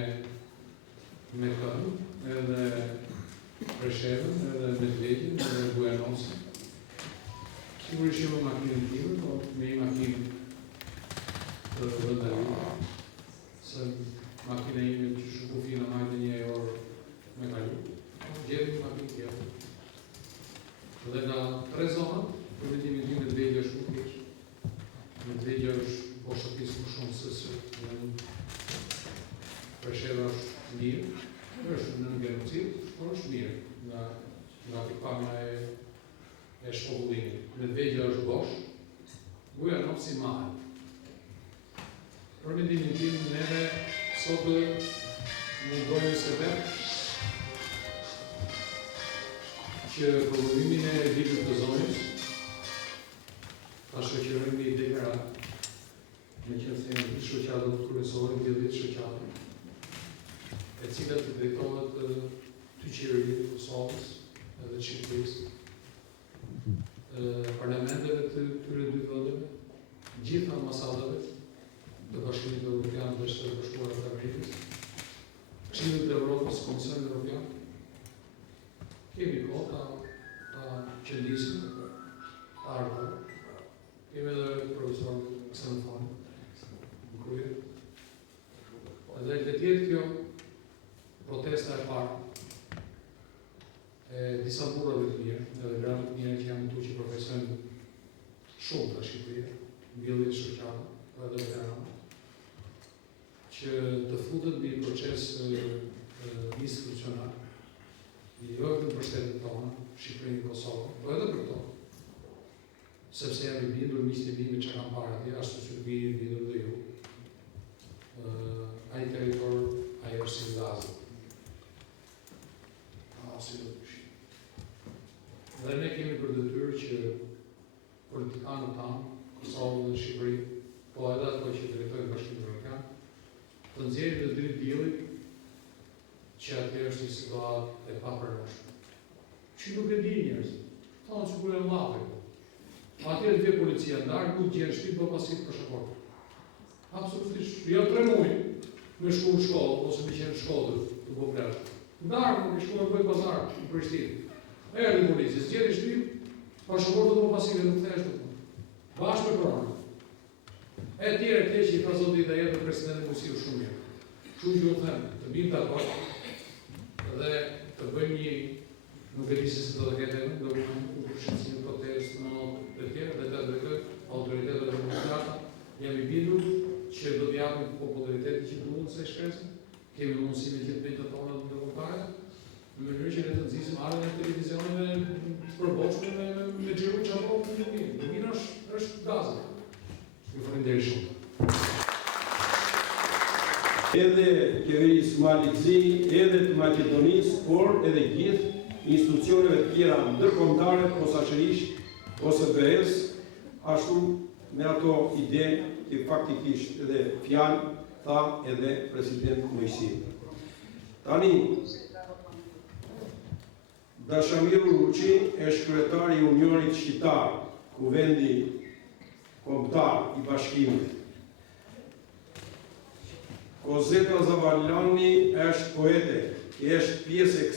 kënë, edhe Preshevën, edhe Medvedin, edhe Bujanovskën. Sigurisht jo me makinën time, po me një makinë të vëndarit, se makina ime që shukufina majtë 1 orë me kalu, gjetë një makinë tjetër. Dhe nga 3 zonat, përvetimin tim Medvedja është nuk keq. Medvedja është boshatisë më shumë sësë, Presheva është mirë, është në genocid, por është mirë nga pikpamja e shpollimit. Medvedja është bosh, Bujanovci mahal. Për mendimin tim, neve sot mundojmë se vetë që promovimin e librit të zonës ta shoqërojmë me ide me kryesore mbjelljet shoqate, e cila të drejtohet të qeverive të Kosovës edhe të Shqipërisë, parlamenteve të këtyre dy vendeve, gjithë ambasadave të Bashkimit Evropian dhe Shtetet Bashkuara të Amerikës, Këshillit të Evropës, Komisionit Evropian. Kemi kohë ta qëndisim, ta ardhur. Kemi edhe profesor Ksenofoni në krye. Edhe le të jetë kjo protesta e parë e disa burrave të mirë, edhe gratë të mirë që janë këtu që profesionojnë shumë të Shqipëria, mbjellje shoqate, po edhe veteranë, që të futet në një proces institucional, jo vetëm për shtetet tona, Shqipërinë dhe Kosovën, po edhe për to. Sepse jam i bindur, miqtë e mi që kanë parë atje, ashtu që i bindur dhe ju. Ai territor, ai është si gazë. Si do të pëshim. Dhe ne kemi për detyrë që politikanët tanë, Kosovën dhe Shqipëri, po edhe ato që drejtojnë Bashkimin Evropian, të nxjerrin në dritë diellit që atje është një situatë e papërshme. Që nuk e di njerëz, thonë që kur e mllapë. Atje dhe policia ndarë, ku gjenë shtëpi do pasit për shakort. Absolutisht, jo 3 muaj me shku në shkollë, ose me qenë në shkollë të bëblerë. Ndarë, me shku në bëjt bazar në Prishtinë. Erdi policia, zgjeri shtëpi, për shakort do pasit nuk theshtë të punë. Bashkë me koronë. E tjere këte që i ka zoti dhe jetë presidentin Musiu shumë mirë. Shumë që u them, të bimë të akord dhe të bëjmë një, nuk e di se do të ketë do u përshënësim protestë në të tjere dhe të drejtoj autoritetet dhe demokrata. Jam i bindur që do të japim popularitetin që duhet se shkresën. Kemi mundësi me gjithë bëjtë të tonë dhe ndërkombëtare, në mënyrë që ne të nxisim arën e televizioneve përboçme me xhiru çapo në Lëvinë. Lëvina është gazë. Ju falenderoj shumë. Edhe qeverisë Malikzi, edhe të Maqedonisë, por edhe gjithë institucioneve të tjera ndërkombëtare, posaçërisht OSBE-s, ashtu me ato ide që faktikisht edhe fjalë tha edhe president Mojsi. Tani, Dashamir Uruçi është kryetari i Unionit Shqiptar, Kuvendi Kombëtar i Bashkimit. Kozeta Zavallani është poete, është pjesë e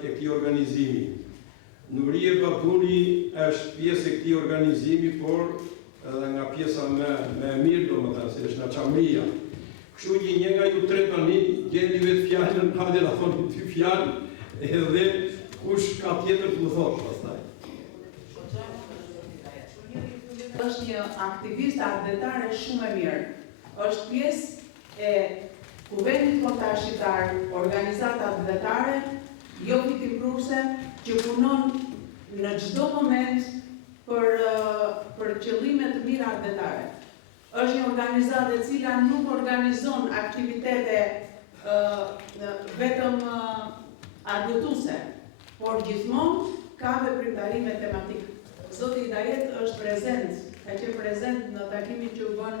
këtij organizimi. Nurie Babuni është pjesë e këtij organizimi, por edhe nga pjesa më e mirë, domethënë, se është nga Çamria. Kështu që një nga ju tre tani gjeni vetë fjalën, hajde ta thoni 2 fjalë, edhe kush ka tjetër të më thotë pastaj. Është një aktivist ardhetare shumë e mirë. Është pjesë e Kuvendit Kombëtar Shqiptar, organizata ardhetare, jo fitimprurse, që punon në çdo moment për qëllime të mira ardhetare. Është një organizatë e cila nuk organizon aktivitete vetëm ardhëtuese, por gjithmonë ka veprimtari tematik. Zoti Hidajet është prezent, ka qenë prezent në takimin që u bën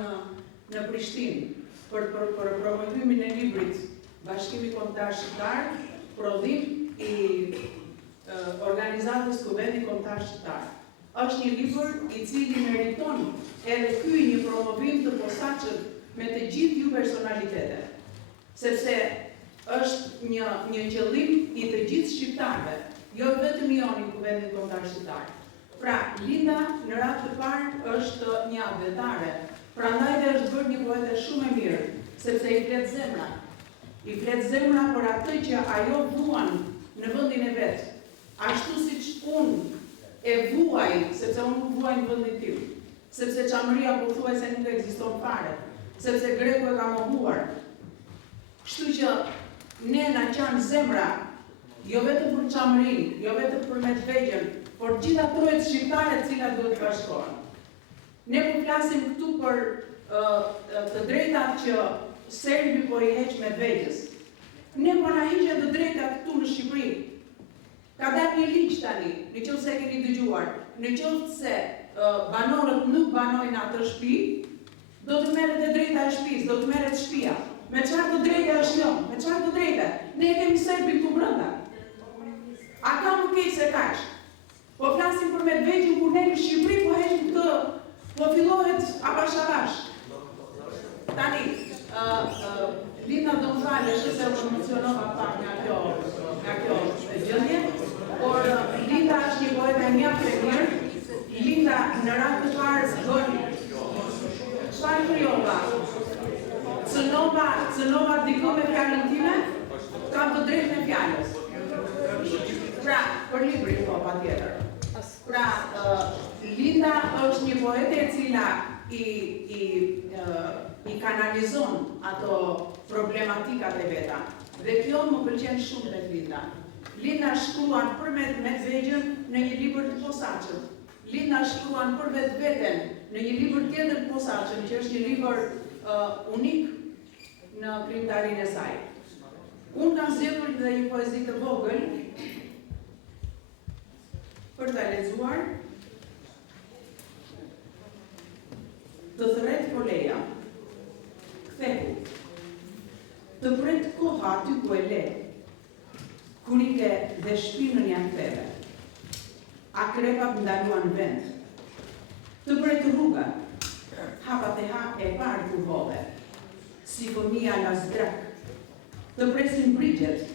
në Prishtinë për promovimin e librit Bashkimi Kombëtar Shqiptar, prodhim i organizatës Kuvendi Kombëtar Shqiptar. Është një libër i cili meriton edhe ky një promovim të posaçëm me të gjithë ju personalitete, sepse është një qëllim i të gjithë shqiptarëve, jo vetëm joni Kuvendit Kombëtar Shqiptar. Pra, Linda në radhë të parë është një ardhetare, prandaj dhe është bërë një poete shumë e mirë, sepse i flet zemra. I flet zemra për atë që ajo vuan në vendin e vet. Ashtu siç unë e vuaj, sepse unë nuk vuaj në vendin tim, sepse Çamëria pothuajse nuk ekziston fare, sepse Greku e ka mohuar. Kështu që ne na qanë zemra, jo vetëm për Çamërinë, jo vetëm për Medvegjën, por gjitha trojet shqiptare të cilat duhet të bashkohen. Ne po flasim këtu për të drejtat që Serbi po i heq Medvegjës. Ne po na hiqen të drejtat këtu në Shqipëri. Ka dalë një ligj tani, në qoftë se e keni dëgjuar, në qoftë se banorët nuk banojnë atë shtëpi, do të merret e drejta drejta e shtëpisë, do të merret shtëpia. Me çfarë të drejtë është kjo? Me çfarë të drejtë? Ne kemi serbin këtu brenda. A ka më keq se kaq? Po flasim për Medvegjin kur ne në Shqipëri po heqim këtë, po fillohet avash. Tani, Linda do më falë, se u emocionova pak nga kjo gjendje, por Linda është një poete e mjaft e mirë. Linda në radhë të parë bën çfarë krijova? Cënova dikë me fjalën time, kam të drejtën e fjalës. Pra, për librin po patjetër. Pra, Linda është një poete e cila i kanalizon ato problematikat e veta. Dhe kjo më pëlqen shumë tek Linda. Linda shkruan për Medvegjën në një libër të posaçëm. Linda shkruan për vetveten në një libër tjetër të posaçëm, që është një libër unik në krimtarinë e saj. Unë kam zgjedhur dhe një poezi të vogël për ta lexuar. Të thret poleja, kthehu, të pret koha aty ku e le, kur i ke dhe shpinën janë ktheve. Akrepat ndaluan vend, të pret rruga, hapat e parë kur vove, si fëmia las drak, të presin brigjet,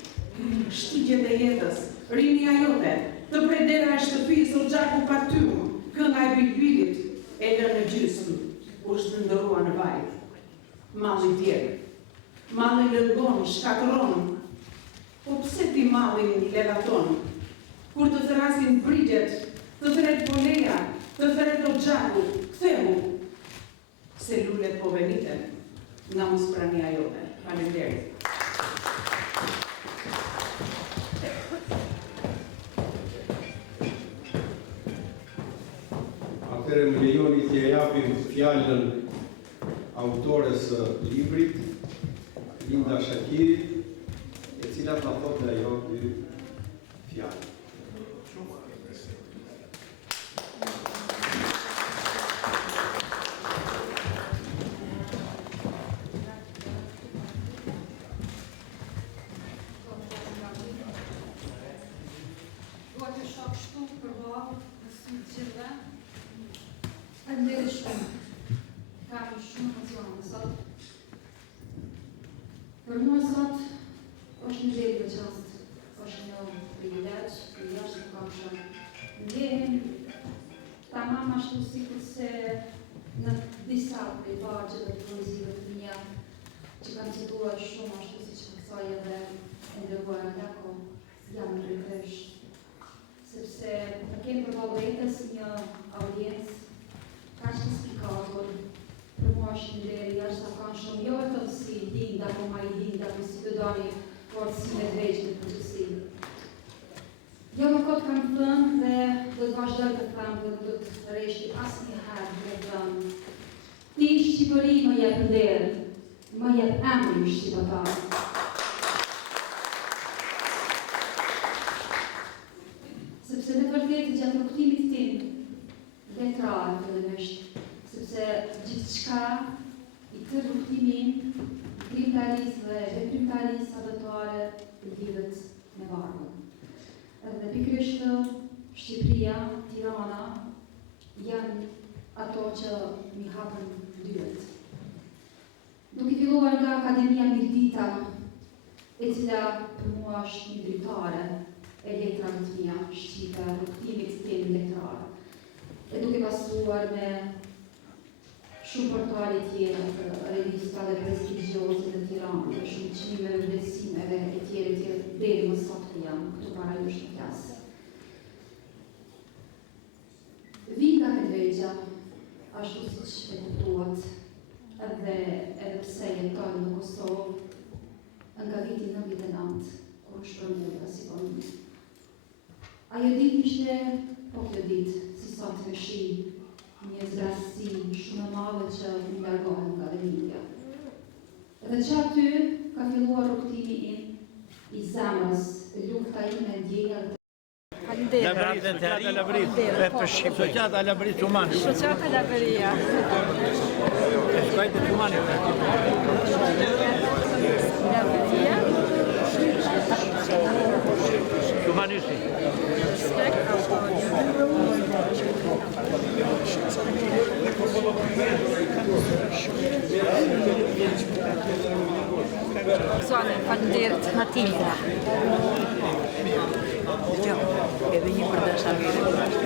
shtigjet e jetës, rinja jote, të pret dera e shtëpisë o gjaku pa tyru, kënga e bilbilit, e lë në gjysmë, u shtëndërua në vaj. Malli tjerë, malli lërgon, shkatron, po pse ti mallin levaton? Kur të thrasin brigjet, të thret poleja, të thret o gjaku, kthehu, se lulet po veniten nga mosprania jote. Faleminderit. Atëherë më lejoni t'ja japim fjalën autores së librit, Linda Shakiri, e cila ta thotë ajo dy fjalë. Për mua sot është një ditë veçantë, është një privilegj, që jashtëzakonshëm. Ndjehem tamam ashtu sikur se në disa prej vargjeve të poezive të mia, që kanë cituar shumë ashtu siç thosoj edhe e nderuara Dako, jam në rikresh, sepse më kem përballë vetes një audiencë kaq të spikatur. Për mua është një deri jashtëzakonshëm, jo vetëm si Linda, apo ma i Linda, apo si të doni, por si Medvegjën në përgjithësi. Jo më kot kam thënë dhe do të vazhdoj të them dhe do të rreshti asnjëherë dhe thënë. Ti Shqipëri më jep nder, më jep emrin shqiptar. Sepse në vërtetë gjatë rrugtimit tim letrar fillimisht, sepse gjithçka i këtë rrugtimin, krimtarisë dhe veprimtarisë adëtare lidhet me vargun. Edhe pikërisht Shqipëria, Tirana janë ato që mi hapën dyert. Duke filluar nga Akademia Mirdita, e cila për mua është një dritare e letrave të mia shqipe, rrugtimit tim letrar. E duke pasuar me shumë portale tjera të revistave prestigjioze të Tiranës, dhe shumë çmime në vlerësimeve e tjera deri më sot ku jam këtu para jush në klasë. Vinda Medvegja, ashtu siç e kuptuat, edhe pse jetoj në Kosovë, nga viti 99, kur shpërnduta si fëmijë. Ajo ditë ishte, po kjo ditë, si sot me shi, një zbrastësi shumë e madhe që më largohen nga Lindja. Edhe që aty ka filluar rrugtimi im i zemrës, lufta ime ndjenja dhe Shoqata Labrit Umani. Shoqata Labria. Shkojtë të Umani. Labria. Umanisti. Suane, faleminderit Matilda. Dëgjoj, edhe një për dashamirë.